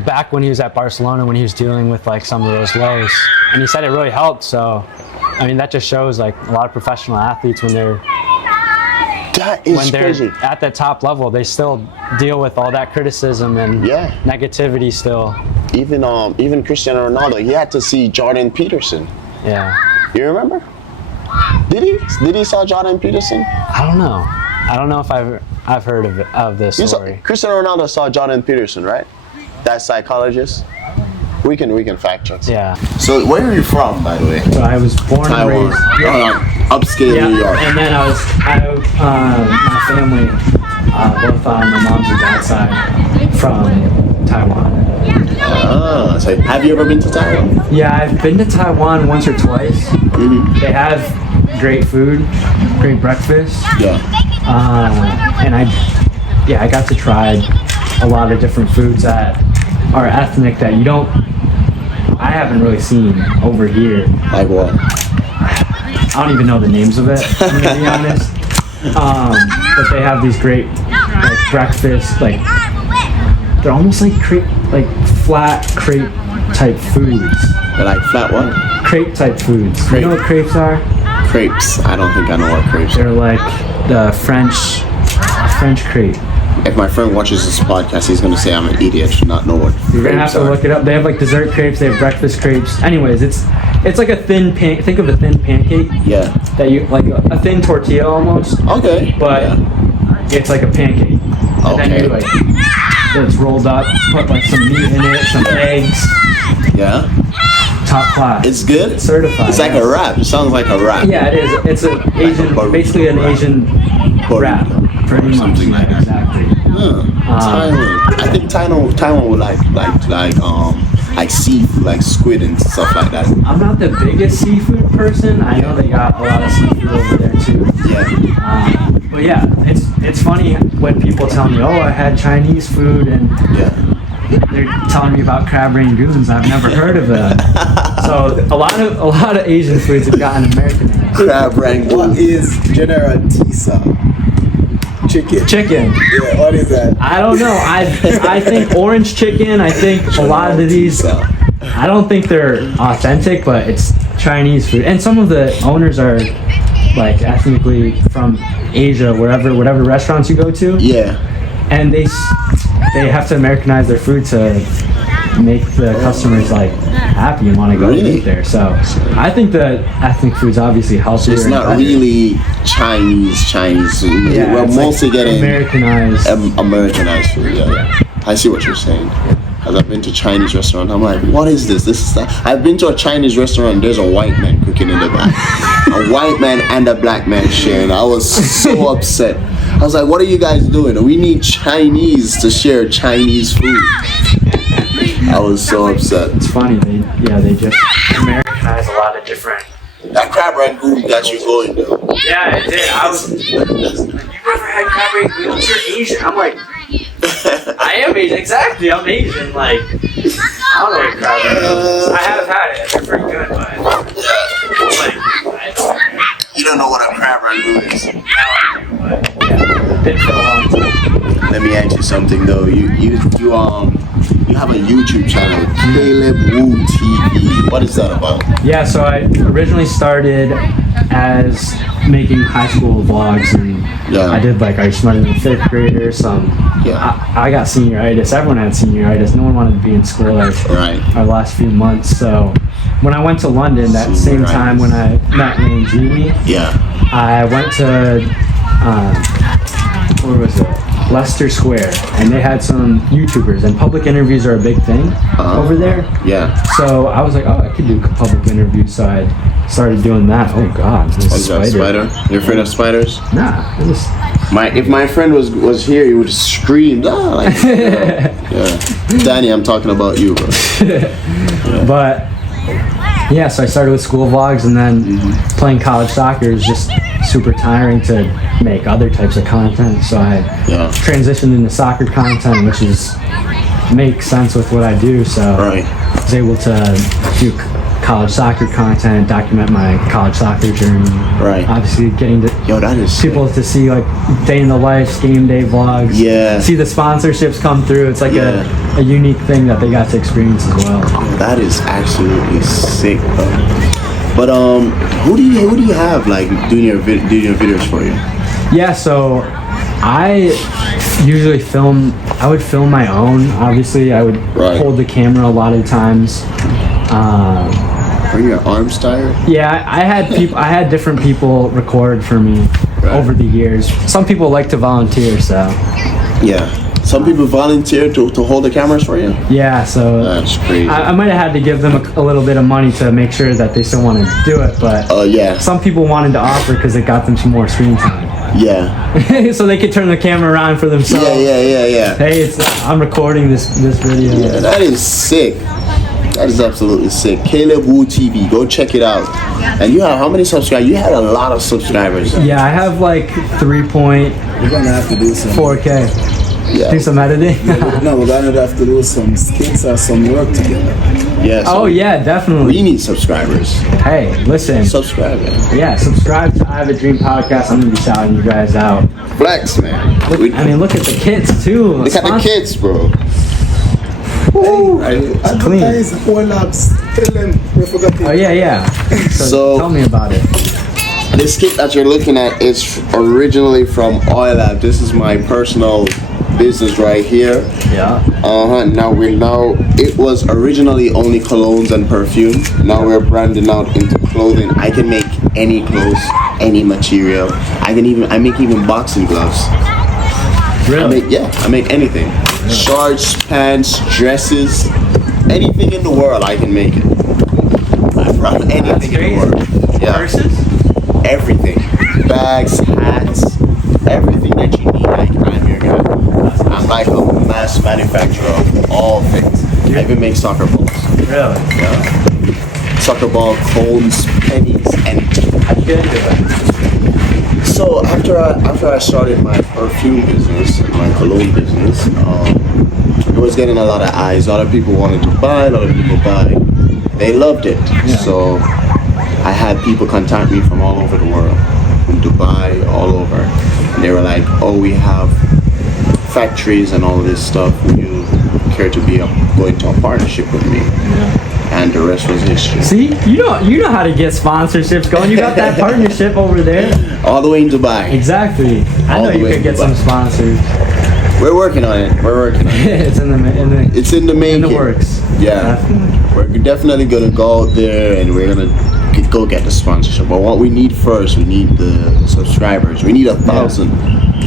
Back when he was at Barcelona, when he was dealing with like some of those lows, and he said it really helped. So, I mean, that just shows like a lot of professional athletes when they're Crazy. at the top level, they still deal with all that criticism and negativity still. Even Cristiano Ronaldo, he had to see Jordan Peterson. Yeah. You remember? Did he saw Jordan Peterson? I don't know. I don't know if I've heard of this story. Cristiano Ronaldo saw Jordan Peterson, right? That psychologist. We can fact check. Yeah. So where are you from, by the way? So I was born and Taiwan. raised. Upstate Yeah, New York. and then my family, both on my mom's and dad's side, from Taiwan. So have you ever been to Taiwan? Yeah, I've been to Taiwan once or twice. They have great food, great breakfast. Yeah. And I got to try a lot of different foods that are ethnic that I haven't really seen over here. Like what? I don't even know the names of it, I'm gonna be honest. But they have these great like breakfast, like they're almost like flat crepe type foods. They're like flat what? Crepe type foods. Crepe. You know what crepes are? Crepes. I don't think I know what crepes are. They're like the French crepe. If my friend watches this podcast, he's gonna say I'm an idiot to not know what You're gonna have crepes to are. look it up. They have like dessert crepes. They have breakfast crepes. Anyways, it's like a thin think of a thin pancake. Yeah. That you like a thin tortilla almost, Okay. but it's like a pancake. And then you like it's rolled up, put like some meat in it, some eggs. Yeah. Top class. It's good. It's certified. It's like a wrap. It sounds like a wrap. Yeah, it is. It's an Asian, basically an Asian wrap. Pretty much. Something like that. Exactly. Taiwan. I think Taiwan would like seafood, like squid and stuff like that. I'm not the biggest seafood person. I know they got a lot of seafood over there too. Yeah. But yeah, it's funny when people tell me, oh, I had Chinese food, and Yeah. they're telling me about crab rangoons. I've never heard of it. So a lot of Asian foods have gotten Americanized. Crab rangoon. What is General Tisa? Chicken. Yeah, what is that? I don't know. I think orange chicken. I think a lot of these. I don't think they're authentic, but it's Chinese food, and some of the owners are like ethnically from Asia, whatever restaurants you go to. Yeah. And they have to Americanize their food to make the customers like happy and want to go Really? eat there. So I think the ethnic food's obviously healthier. It's and not better. really Chinese. Yeah, We're it's mostly like getting Americanized. Americanized food. Yeah. I see what you're saying. As I've been to Chinese restaurant, I'm like, what is this? This is that. I've been to a Chinese restaurant. There's a white man cooking in the back. A white man and a black man sharing. I was so upset. I was like, what are you guys doing? We need Chinese to share Chinese food. I was so upset. It's funny. They just Americanize a lot of different. That crab rangoon got you going though. Yeah, it did. I was. You never had crab rangoon? You're Asian. I'm like. I am Asian, exactly. I'm Asian. Like, I don't know what crab rangoon is. I have had it. They're pretty good, but like, You don't know what a crab rangoon is. now I do, but yeah, been for a long time. Let me ask you something though. You have a YouTube channel, Caleb Wu TV. What is that about? Yeah, so I originally started as making high school vlogs, and Yeah. I did like I smarter than fifth graders. Yeah. I got senioritis. Everyone had senioritis. No one wanted to be in school Right. our last few months. So when I went to London, that same time when I met Lanzini, Yeah. I went to where was it? Leicester Square, and they had some YouTubers, and public interviews are a big thing over there. Yeah. So I was like, oh, I could do public interviews. So I started doing that. Oh God, this Is that a spider? You're afraid of spiders? Nah, it was. If my friend was here, he would scream. Ah, like, yeah. Danny, I'm talking about you, bro. But yeah, so I started with school vlogs, and then playing college soccer is just super tiring to make other types of content. So I transitioned into soccer content, which makes sense with what I do. So Right. I was able to do college soccer content, document my college soccer journey. Right. Obviously, getting to Yo, that is people to see like day in the life, game day vlogs. Yeah. See the sponsorships come through. It's like Yeah. a unique thing that they got to experience as well. That is absolutely sick, bro. But who do you have like doing your videos for you? Yeah, so I usually I would film my own. Obviously, I would Right. hold the camera a lot of times. Are your arms tired? Yeah, I had different people record for me over the years. Some people like to volunteer, so Yeah. Some people volunteer to hold the cameras for you. yeah, so That's crazy. I might have had to give them a little bit of money to make sure that they still want to do it, but Yeah. some people wanted to offer because it got them some more screen time. Yeah. So they could turn the camera around for themselves. Yeah. Hey, I'm recording this video. Yeah, that is sick. That is absolutely sick. Caleb Wu TV. Go check it out. And you have how many subscribers? You had a lot of subscribers. Yeah, I have like 3.4K. We're gonna have to do some. Yeah. Do some editing. No, we're gonna have to do some skits or some work together. Yeah. So Oh yeah, definitely. we need subscribers. Hey, listen. Subscribe, man. Yeah, subscribe to I Have a Dream podcast. I'm gonna be shouting you guys out. Flex, man. I mean, look at the kids too. Look at the kids, bro. Advertise Four Labs. Tell them we forgot it. Oh yeah. So tell me about it. This kit that you're looking at is originally from Oil Lab. This is my personal business right here. Yeah. Now it was originally only colognes and perfume. Now we're branding out into clothing. I can make any clothes, any material. I make even boxing gloves. Really? I make anything. Shorts, pants, dresses, anything in the world I can make it. I run anything in the world. Yeah. Purses? Everything. Bags, hats, everything that you need, I'm your guy. I'm like a mass manufacturer of all things. I even make soccer balls. Really? Yeah. Soccer ball, cones, pennies, anything. I could do it. So after I started my perfume business, my cologne business, it was getting a lot of eyes. A lot of people wanted to buy, a lot of people buy. They loved it. So I had people contact me from all over the world, from Dubai, all over. And they were like, oh, we have factories and all this stuff. Would you care to go into a partnership with me? And the rest was history. See, you know how to get sponsorships going. You got that partnership over there. All the way in Dubai. Exactly. I know you could get some sponsors. We're working on it. It's in the It's in the making. In the works. Yeah. Definitely. We're definitely gonna go out there and we're gonna go get the sponsorship. But what we need first, we need the subscribers. We need 1,000.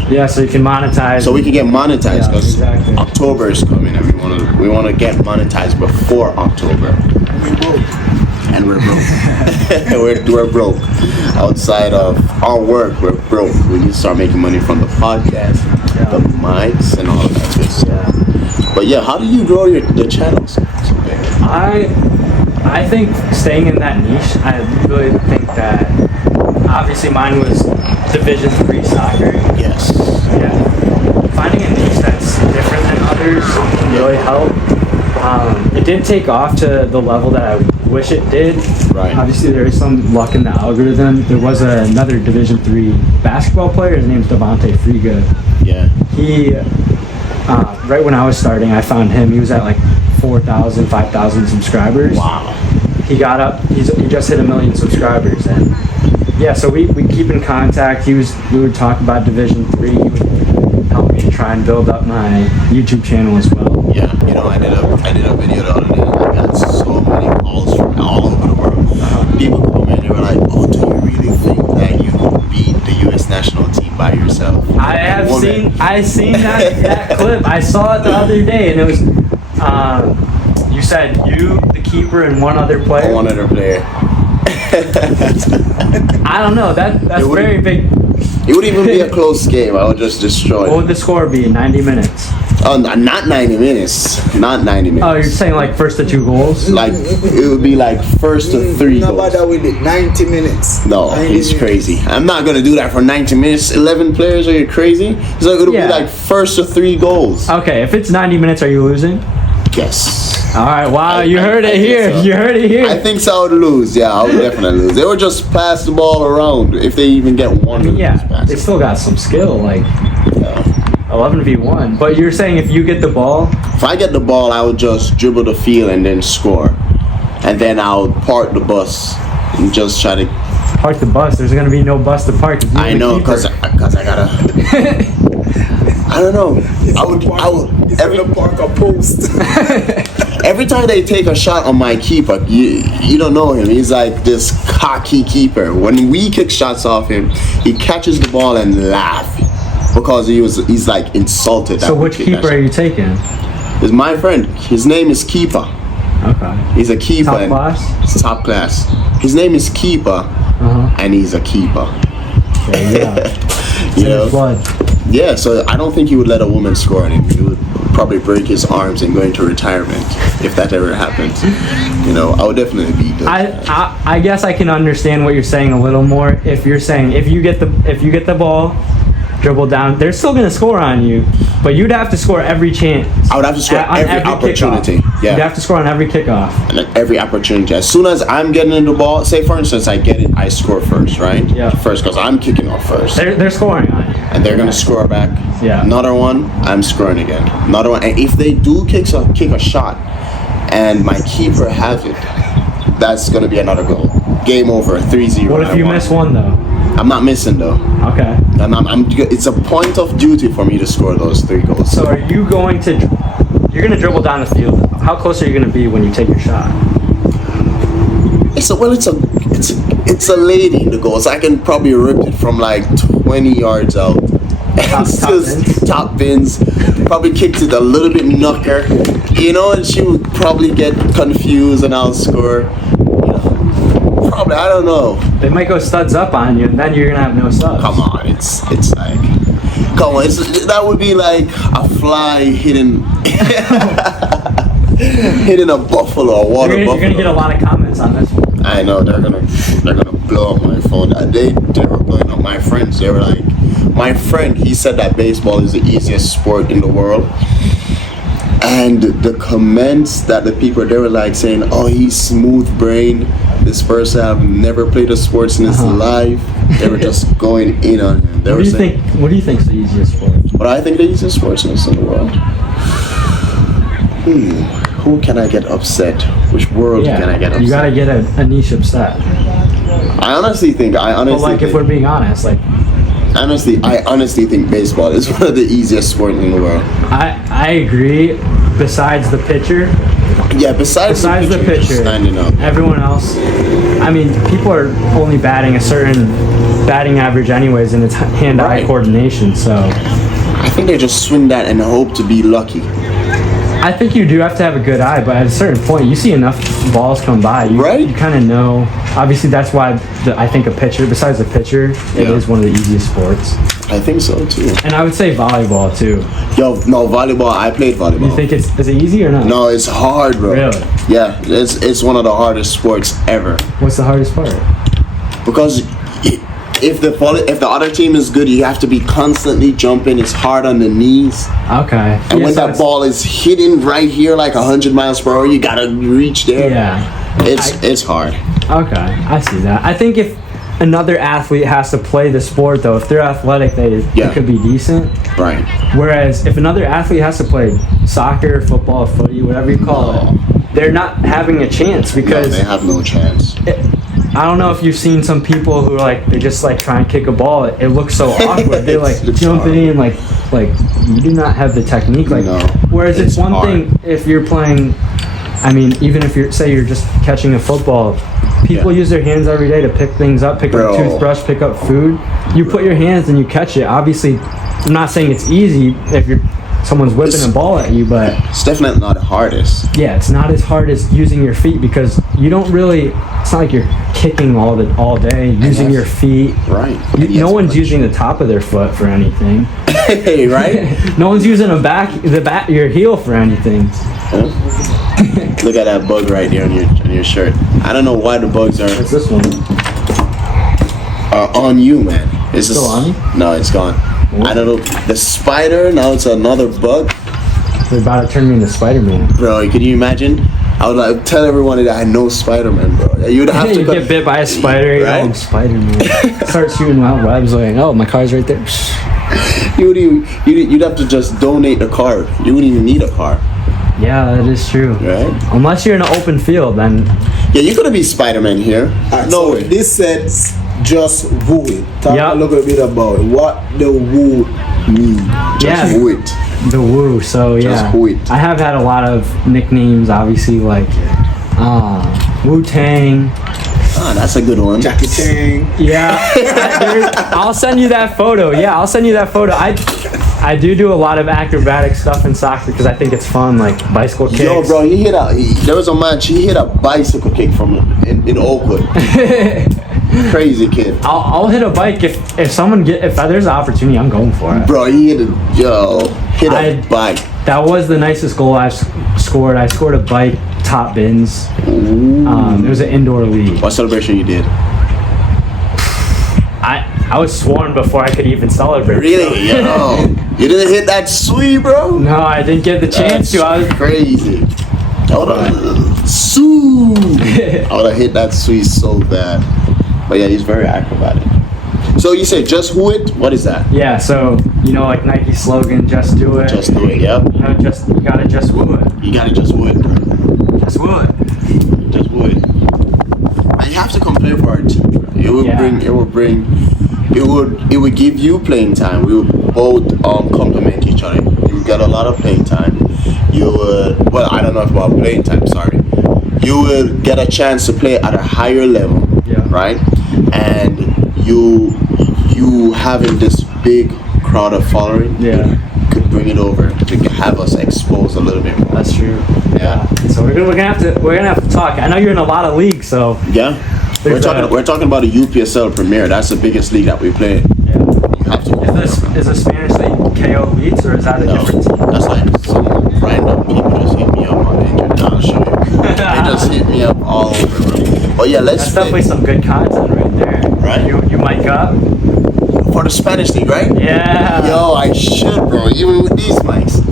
Yeah, so you can monetize. So we can get monetized because exactly. October is coming and we wanna get monetized before October. And we're broke. we're broke. Outside of our work, we're broke. We need to start making money from the podcast, the mics, and all of that good stuff. But yeah, how do you grow the channel so big? I think staying in that niche, I really think that obviously mine was Division 3 soccer. Yes. Yeah. Finding a niche that's different than others can really help. It did take off to the level that I wish it did. Right. Obviously, there is some luck in the algorithm. There was another Division 3 basketball player. His name's Devontae Friga. Yeah. He, right when I was starting, I found him. He was at like 4,000, 5,000 subscribers. Wow. He got up. He just hit 1 million subscribers, and yeah. So we keep in contact. We would talk about Division 3. He would help me to try and build up my YouTube channel as well. Yeah, you know, I did a video the other day. I got so many calls from all over the world. People come in, they were like, "Oh, do you really think that you could beat the U.S. national team by yourself?" I seen that clip. I saw it the other day, and it was you said you, the keeper, and one other player. One other player. I don't know. That's very big. It wouldn't even be a close game. I would just destroy it. What would the score be? 90 minutes. Oh, not 90 minutes. Not 90 minutes. Oh, you're saying like first to 2 goals? Like, it would be like first to 3 No goals. matter with it, 90 minutes. No, 90 it's minutes. crazy. I'm not going to do that for 90 minutes. 11 players, are you crazy? So it'll be like first to 3 goals. Okay, if it's 90 minutes, are you losing? Yes. All right, wow, you heard it think here. so. You heard it here. I think so. I would lose. Yeah, I would definitely lose. They would just pass the ball around if they even get one. Yeah, they still got some skill, like 11v1. But you're saying if you get the ball, If I get the ball, I would just dribble the field and then score. And then I'll park the bus and just try to. park the bus. There's gonna be no bus to park. If you're I the know, keeper. cause I gotta. I don't know. I would. Every park a post. Every time they take a shot on my keeper, you don't know him. He's like this cocky keeper. When we kick shots off him, he catches the ball and laugh because he's like insulted. So which keeper are you taking? Is my friend. His name is Keeper. Okay. He's a keeper. Top class? He's top class. His name is Keeper, and he's a keeper. Okay, yeah. You know? Blood. Yeah, so I don't think he would let a woman score on him. He would probably break his arms and go into retirement if that ever happened. You know, I would definitely beat them. I guess I can understand what you're saying a little more. If you're saying if you get the ball, dribble down, they're still gonna score on you, but you'd have to score every chance. I would have to score on every opportunity. Kickoff. Yeah. You'd have to score on every kickoff. Like every opportunity. As soon as I'm getting in the ball, say for instance I get it, I score first, right? Yeah. First, because I'm kicking off first. They're scoring on you. And they're gonna score back. Yeah. Another one, I'm scoring again. Another one, and if they do kick a shot, and my keeper has it, that's gonna be another goal. Game over, 3-0. What if you miss one though? I'm not missing though. Okay. And it's a point of duty for me to score those 3 goals. So are you going to? You're gonna dribble down the field. How close are you gonna be when you take your shot? It's a lady in the goal, so I can probably rip it from like 20 yards out. Top bins. Probably kicked it a little bit knucker, you know, and she would probably get confused and I'll score. You know, probably, I don't know. They might go studs up on you, and then you're gonna have no subs. Come on, it's like, come on, that would be like a fly hitting hitting a buffalo or water buffalo. You're gonna get a lot of comments on this one. I know they're gonna blow up my phone. They were blowing up my friends. They were like, my friend, he said that baseball is the easiest sport in the world, And the comments that the people, they were like saying, oh, he's smooth brain. This person have never played a sports in his life. They were just going in on him. They What were do you saying, think? What do you think's the easiest sport? What I think the easiest sports in the world. Who can I get upset? Which world can I get upset? You gotta get a niche upset. I honestly think. But like, if we're being honest, like, I honestly think baseball is one of the easiest sports in the world. I agree. Besides the pitcher, Yeah, besides the pitcher, standing up. everyone else. I mean, people are only batting a certain batting average, anyways, and it's hand-eye Right. coordination. So, I think they just swing that and hope to be lucky. I think you do have to have a good eye, but at a certain point, you see enough balls come by, you kind of know. Obviously, that's why I think a pitcher, besides the pitcher, it is one of the easiest sports. I think so too. And I would say volleyball too. Yo, no, volleyball. I played volleyball. You think is it easy or not? No, it's hard, bro. Really? Yeah, it's one of the hardest sports ever. What's the hardest part? Because if the other team is good, you have to be constantly jumping. It's hard on the knees. Okay. And when that ball is hitting right here, like 100 miles per hour, you gotta reach there. Yeah. It's hard. Okay, I see that. I think if another athlete has to play the sport, though, if they're athletic, they could be decent. Right. Whereas if another athlete has to play soccer, football, footy, whatever you call it, they're not having a chance because they have no chance. I don't know if you've seen some people who are like, they just like try and kick a ball. It looks so awkward. They're like jumping in, like you do not have the technique. Like, whereas it's one thing if you're playing. I mean, even if you're just catching a football, people use their hands every day to pick things up, pick up a toothbrush, pick up food. You put your hands and you catch it. Obviously, I'm not saying it's easy if someone's whipping a ball at you, but it's definitely not the hardest. Yeah, it's not as hard as using your feet because you don't really. It's not like you're kicking all day, using your feet. Right. No one's using the top of their foot for anything. Hey, right? No one's using your heel for anything. Look at that bug right there on your shirt. I don't know why the bugs are. What's this one? On you, man. It's still on you? No, it's gone. What? I don't know. The spider. Now it's another bug. They're about to turn me into Spider-Man. Bro, can you imagine? I would like tell everyone that I know Spider-Man, bro. You'd have to get bit by a spider. Right? Oh, Spider-Man. Start shooting wild webs. Like, oh, my car's right there. You'd have to just donate a car. You wouldn't even need a car. Yeah, that is true. Right? Unless you're in an open field, then. Yeah, you could be Spider-Man here. No way. This says just woo it. Talk a little bit about what the woo mean. Just woo it. The woo. So yeah, just woo it. I have had a lot of nicknames, obviously, like Wu-Tang. Ah, that's a good one. Jackie Chang. Yeah, I'll send you that photo. Yeah, I'll send you that photo. I do a lot of acrobatic stuff in soccer because I think it's fun, like bicycle kicks. Yo, bro, there was a man. He hit a bicycle kick in Oakwood. Crazy kid. I'll hit a bike if there's an opportunity, I'm going for it. Bro, he hit a bike. That was the nicest goal I've scored. I scored a bike, top bins. It was an indoor league. What celebration you did? I was sworn before I could even celebrate. Really? Yo, you didn't hit that sweet, bro? No, I didn't get the chance to. I was crazy. I would have hit that sweet so bad. But yeah, he's very acrobatic. So you say just who it? What is that? Yeah, so like Nike slogan, just do it. Just do it, yep. No, you gotta just woo it. You gotta just woo it, bro. Just woo it. Just woo it. And you have to come play for our team, bro. It would give you playing time. We would both complement each other. You would get a lot of playing time. You would, well, I don't know about playing time, sorry. You will get a chance to play at a higher level, right? And you having this big crowd of following, could bring it over to have us exposed a little bit more. That's true. Yeah. So we're gonna have to talk. I know you're in a lot of leagues, so we're talking about a UPSL Premier. That's the biggest league that we play. Yeah. You have to. Is the Spanish league KO Beats or is that a different team? That's like some random people just hit me up on the internet. I'll show you. They just hit me up all over. Oh yeah, That's definitely some good content right there. Right? You mic up for the Spanish league, right? Yeah. Yo, I should, bro. Even with these mics.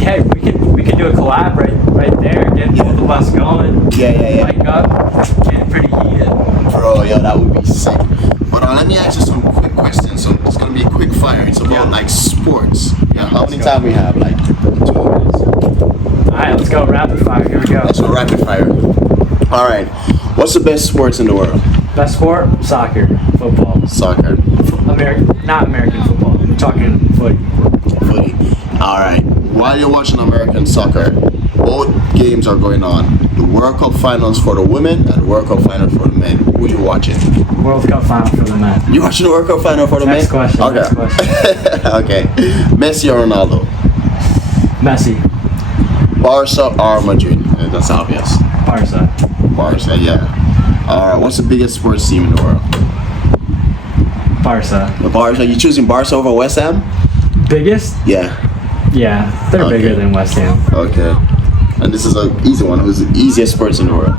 Yeah, we collab right there, get both of us going. Yeah. Mic up, get pretty heated. Bro, yo, that would be sick. But let me ask you some quick questions. So it's gonna be a quick fire. It's about like sports. Yeah, how many time we have? Like 2 minutes. Alright, let's go rapid fire. Here we go. Let's go rapid fire. All right. What's the best sports in the world? Best sport? Soccer, football. Soccer. Not American football. We're talking footy. Footy. All right. While you're watching American soccer, both games are going on. The World Cup finals for the women and the World Cup final for the men. Who you watching? World Cup final for the men. You watching the World Cup final for the Next men? question. Okay. Next question. Okay. Messi or Ronaldo? Messi. Barca or Madrid? That's obvious. Barca. Yeah. All right. What's the biggest sports team in the world? Barca. Barca. You choosing Barca over West Ham? Biggest? Yeah. Yeah, they're Okay. bigger than West Ham. Okay. And this is an easy one. Who's the easiest sports in the world?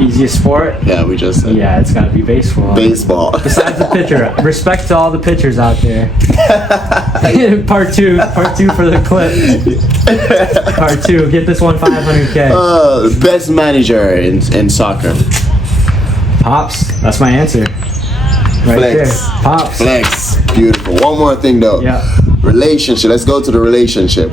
Easiest sport? Yeah, we just said. Yeah, it's gotta be baseball. Baseball. Besides the pitcher, respect to all the pitchers out there. Part two for the clip. Part 2, get this one 500K. Best manager in soccer. Pops, that's my answer. Right Flex. there, Pops. Flex. Beautiful. One more thing though. Yeah. Relationship. Let's go to the relationship.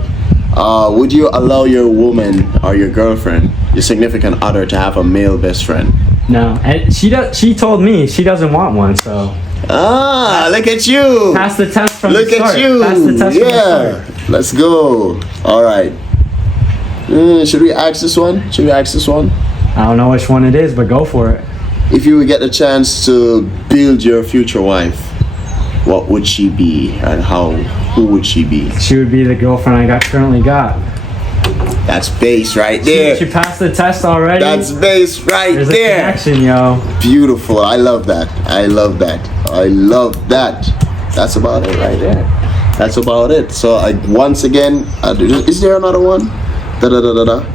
Would you allow your woman or your girlfriend, your significant other, to have a male best friend? No, and she told me she doesn't want one, so. Look at you. Pass the test from Look the start. at you. Pass the test from the Yeah. start. Let's go. All right. Should we ask this one? I don't know which one it is, but go for it. If you would get the chance to build your future wife, what would she be and who would she be? She would be the girlfriend I currently got. That's bass right there. She passed the test already. That's bass right There's there. a connection, yo. Beautiful. I love that. That's about it right there. That's about it. So once again, is there another one?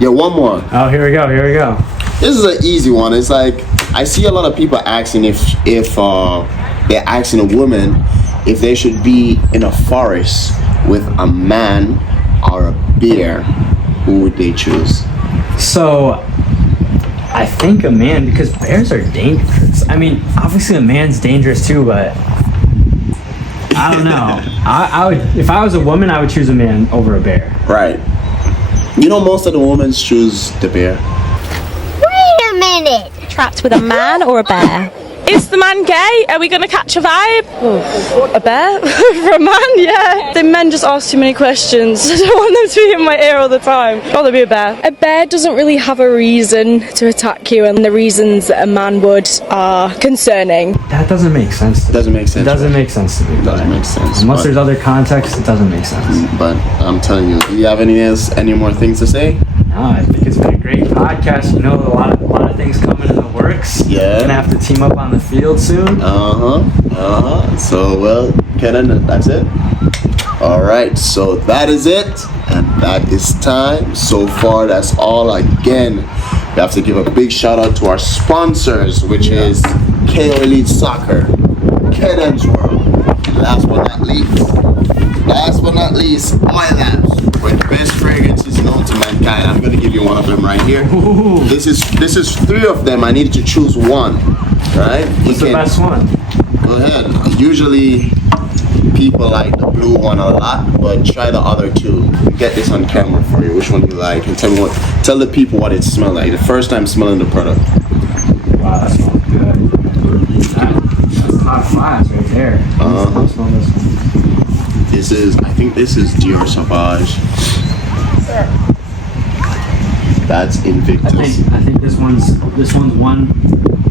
Yeah, one more. Oh, here we go. This is an easy one. It's like I see a lot of people asking if they're asking a woman if they should be in a forest with a man or a bear. Who would they choose? So, I think a man, because bears are dangerous. I mean, obviously a man's dangerous too, but I don't know. I would, if I was a woman, I would choose a man over a bear. Right. You know, most of the women choose the bear. Wait a minute. Trapped with a man or a bear? Is the man gay? Are we going to catch a vibe? A bear? For a man, yeah. The men just ask too many questions. I don't want them to be in my ear all the time. I'd rather be a bear. A bear doesn't really have a reason to attack you, and the reasons that a man would are concerning. That doesn't make sense. It doesn't make sense. It doesn't make sense to me. It doesn't make sense. Unless there's other context, it doesn't make sense. But I'm telling you, do you have any more things to say? No, I think it's been a great podcast. You know, a lot of things coming in the works. Yeah. Gonna have to team up on the field soon. So, well, Kenan, that's it. All right, so that is it, and that is time. So far, that's all. Again, we have to give a big shout out to our sponsors, which is KO Elite Soccer, Kenan's World, and last but not least, Oil Labs, with the best fragrances known to mankind. I'm gonna give you one of them right here. Ooh. This is 3 of them. I needed to choose one. Right? What's the best one? Go ahead. Usually people like the blue one a lot, but try the other 2. Get this on camera for you. Which one you like? And tell the people what it smells like. The first time smelling the product. Wow, that smells good. That's top class right there. I'll smell this one. I think this is Dior Sauvage. That's Invictus. I think this one's 1.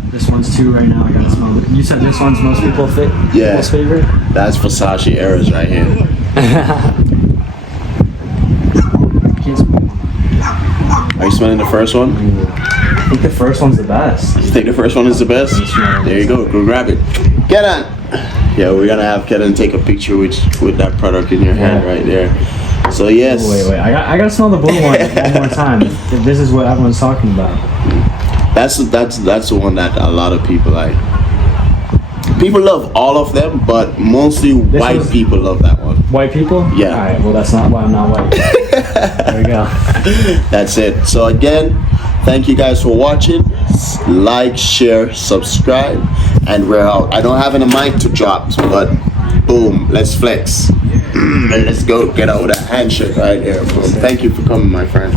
This one's 2 right now. I gotta smell it. You said this one's most people's favorite? That's Versace Eras right here. Can't smell. Are you smelling the first one? I think the first one's the best. You think the first one is the best? There you go. Go grab it. Get on. Yeah, we're gonna have Kenan take a picture with that product in your hand right there. So yes. Wait. I gotta smell the blue one one more time. If this is what everyone's talking about. That's the one that a lot of people like. People love all of them, but mostly white people love that one. White people? Yeah. All right, well, that's not why I'm not white. There we go. That's it. So again, thank you guys for watching. Like, share, subscribe, and we're out. I don't have any mic to drop, but boom, let's flex. Let's go get out with a handshake right here. Boom. Thank you for coming, my friend.